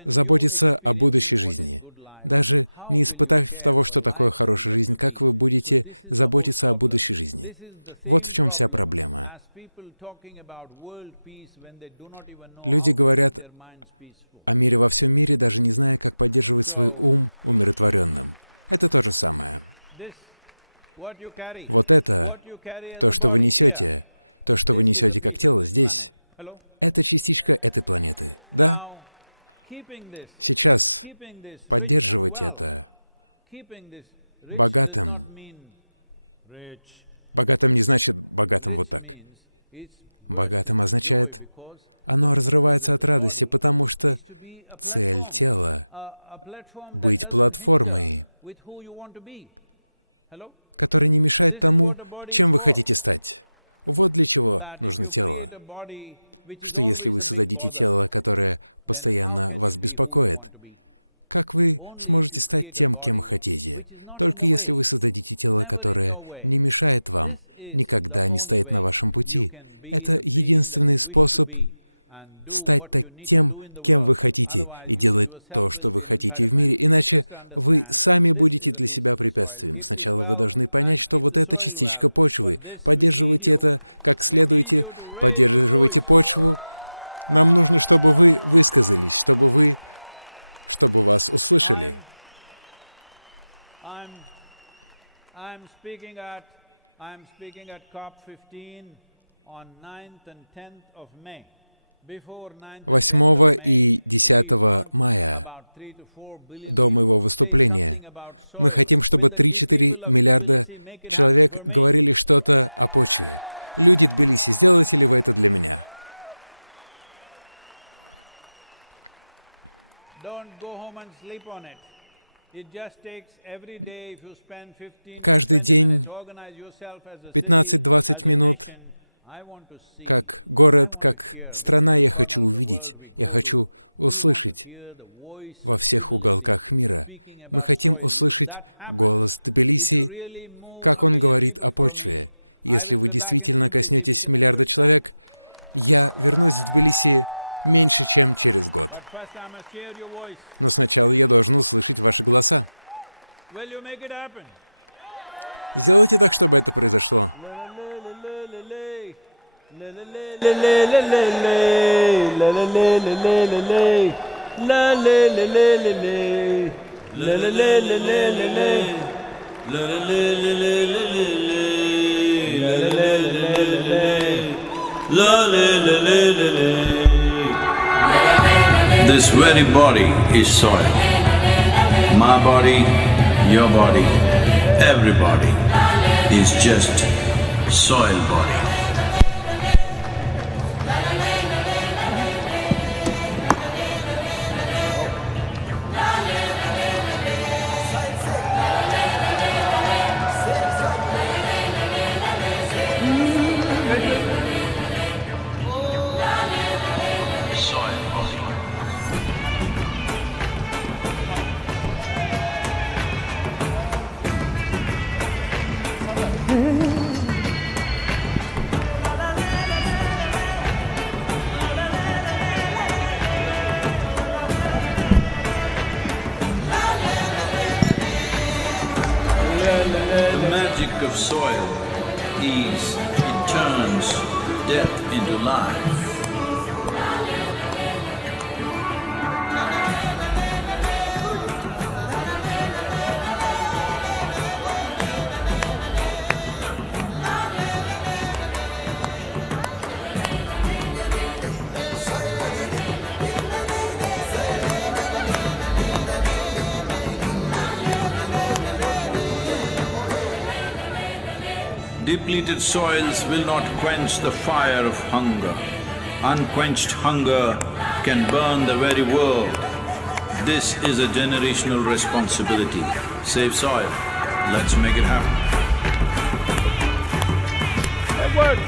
заботиться о будущей жизни? Даже не испытав того, что такое хорошая жизнь, как вы будете заботиться о будущей жизни? Вот в чем вся проблема. Люди говорят о мире во всем мире, даже не зная, как поддерживать свой ум умиротворенным. Это то же самое. Вот это, то, что вы несете как тело здесь, это частичка этой планеты. Да? Сейчас поддерживать это богатым. Богатым не значит богатым вот так. Богатым означает, оно разрывается от радости, потому что цель тела — быть платформой, которая не мешает тому, чем вы хотите стать. Вот для чего нужно тело. Что если вы создадите тело, которое постоянно вас беспокоит, как вы сможете стать тем, кем хотите? Только если вы создадите тело, которое не мешает вам, никогда не стоит на вашем пути. Это единственный способ стать тем, кем вы хотите, и делать то, что вы хотите в мире, иначе вы сами будете для себя препятствием. Сначала вы должны понять, что вот эта частичка почвы. Поддерживайте это как следуете, поддерживайте почву. Нам нужно, чтобы вы высказались, чтобы вас услышали. I'm speaking at COP15 on 9th and 10th of May. 8 и 10 мая, до моего выступления, мы хотим, чтобы 3-4 миллиарда человек говорили что-то о почве. Люди Тбилиси, сделаете ли вы это для меня? Каждый день 15-20 минут, как город, как страна, я хочу увидеть, я хочу услышать во всех уголках мира. Мы хотим услышать голос Тбилиси, как он говорит о почве. Если вы действительно коснетесь миллиарда человек, я вернусь в Тбилиси меньше, чем через год. Но сначала я должен услышать ваши голоса. Сделайте так, чтобы это произошло. This very body is soil. My body, your body, everybody is just soil body. The magic of soil is it turns death into life. Depleted soils will not quench the fire of hunger. Unquenched hunger can burn the very world. This is a generational responsibility. Save soil. Let's make it happen. Edward!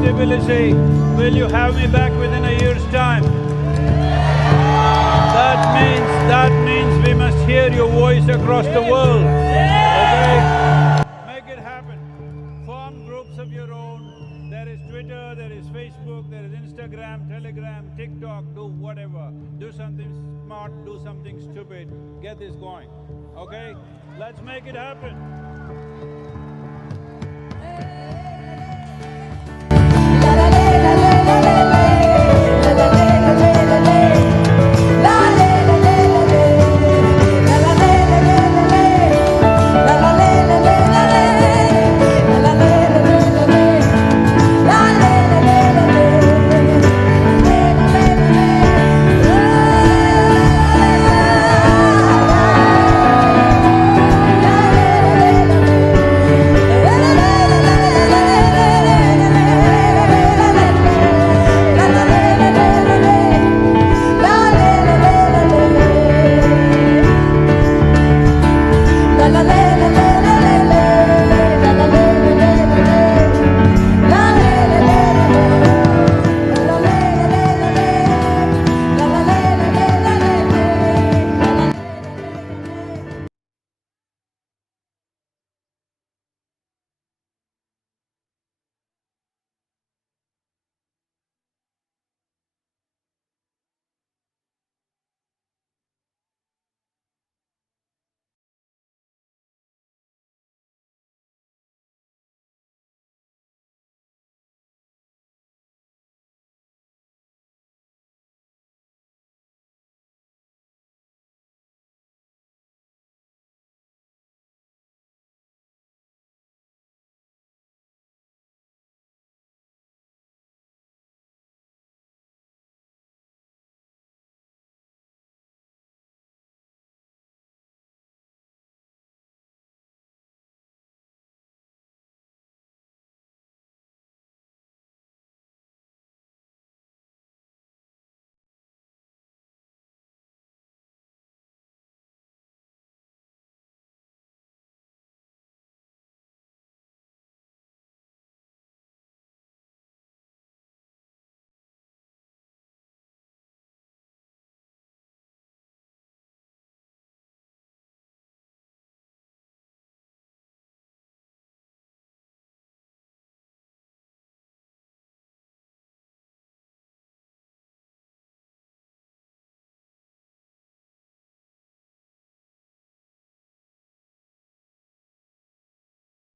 Tbilisi, will you have me back within a year's time? That means we must hear your voice across the world. Okay? Make it happen. Form groups of your own. There is Twitter, there is Facebook, there is Instagram, Telegram, TikTok, do whatever. Do something smart, do something stupid. Get this going. Okay? Let's make it happen.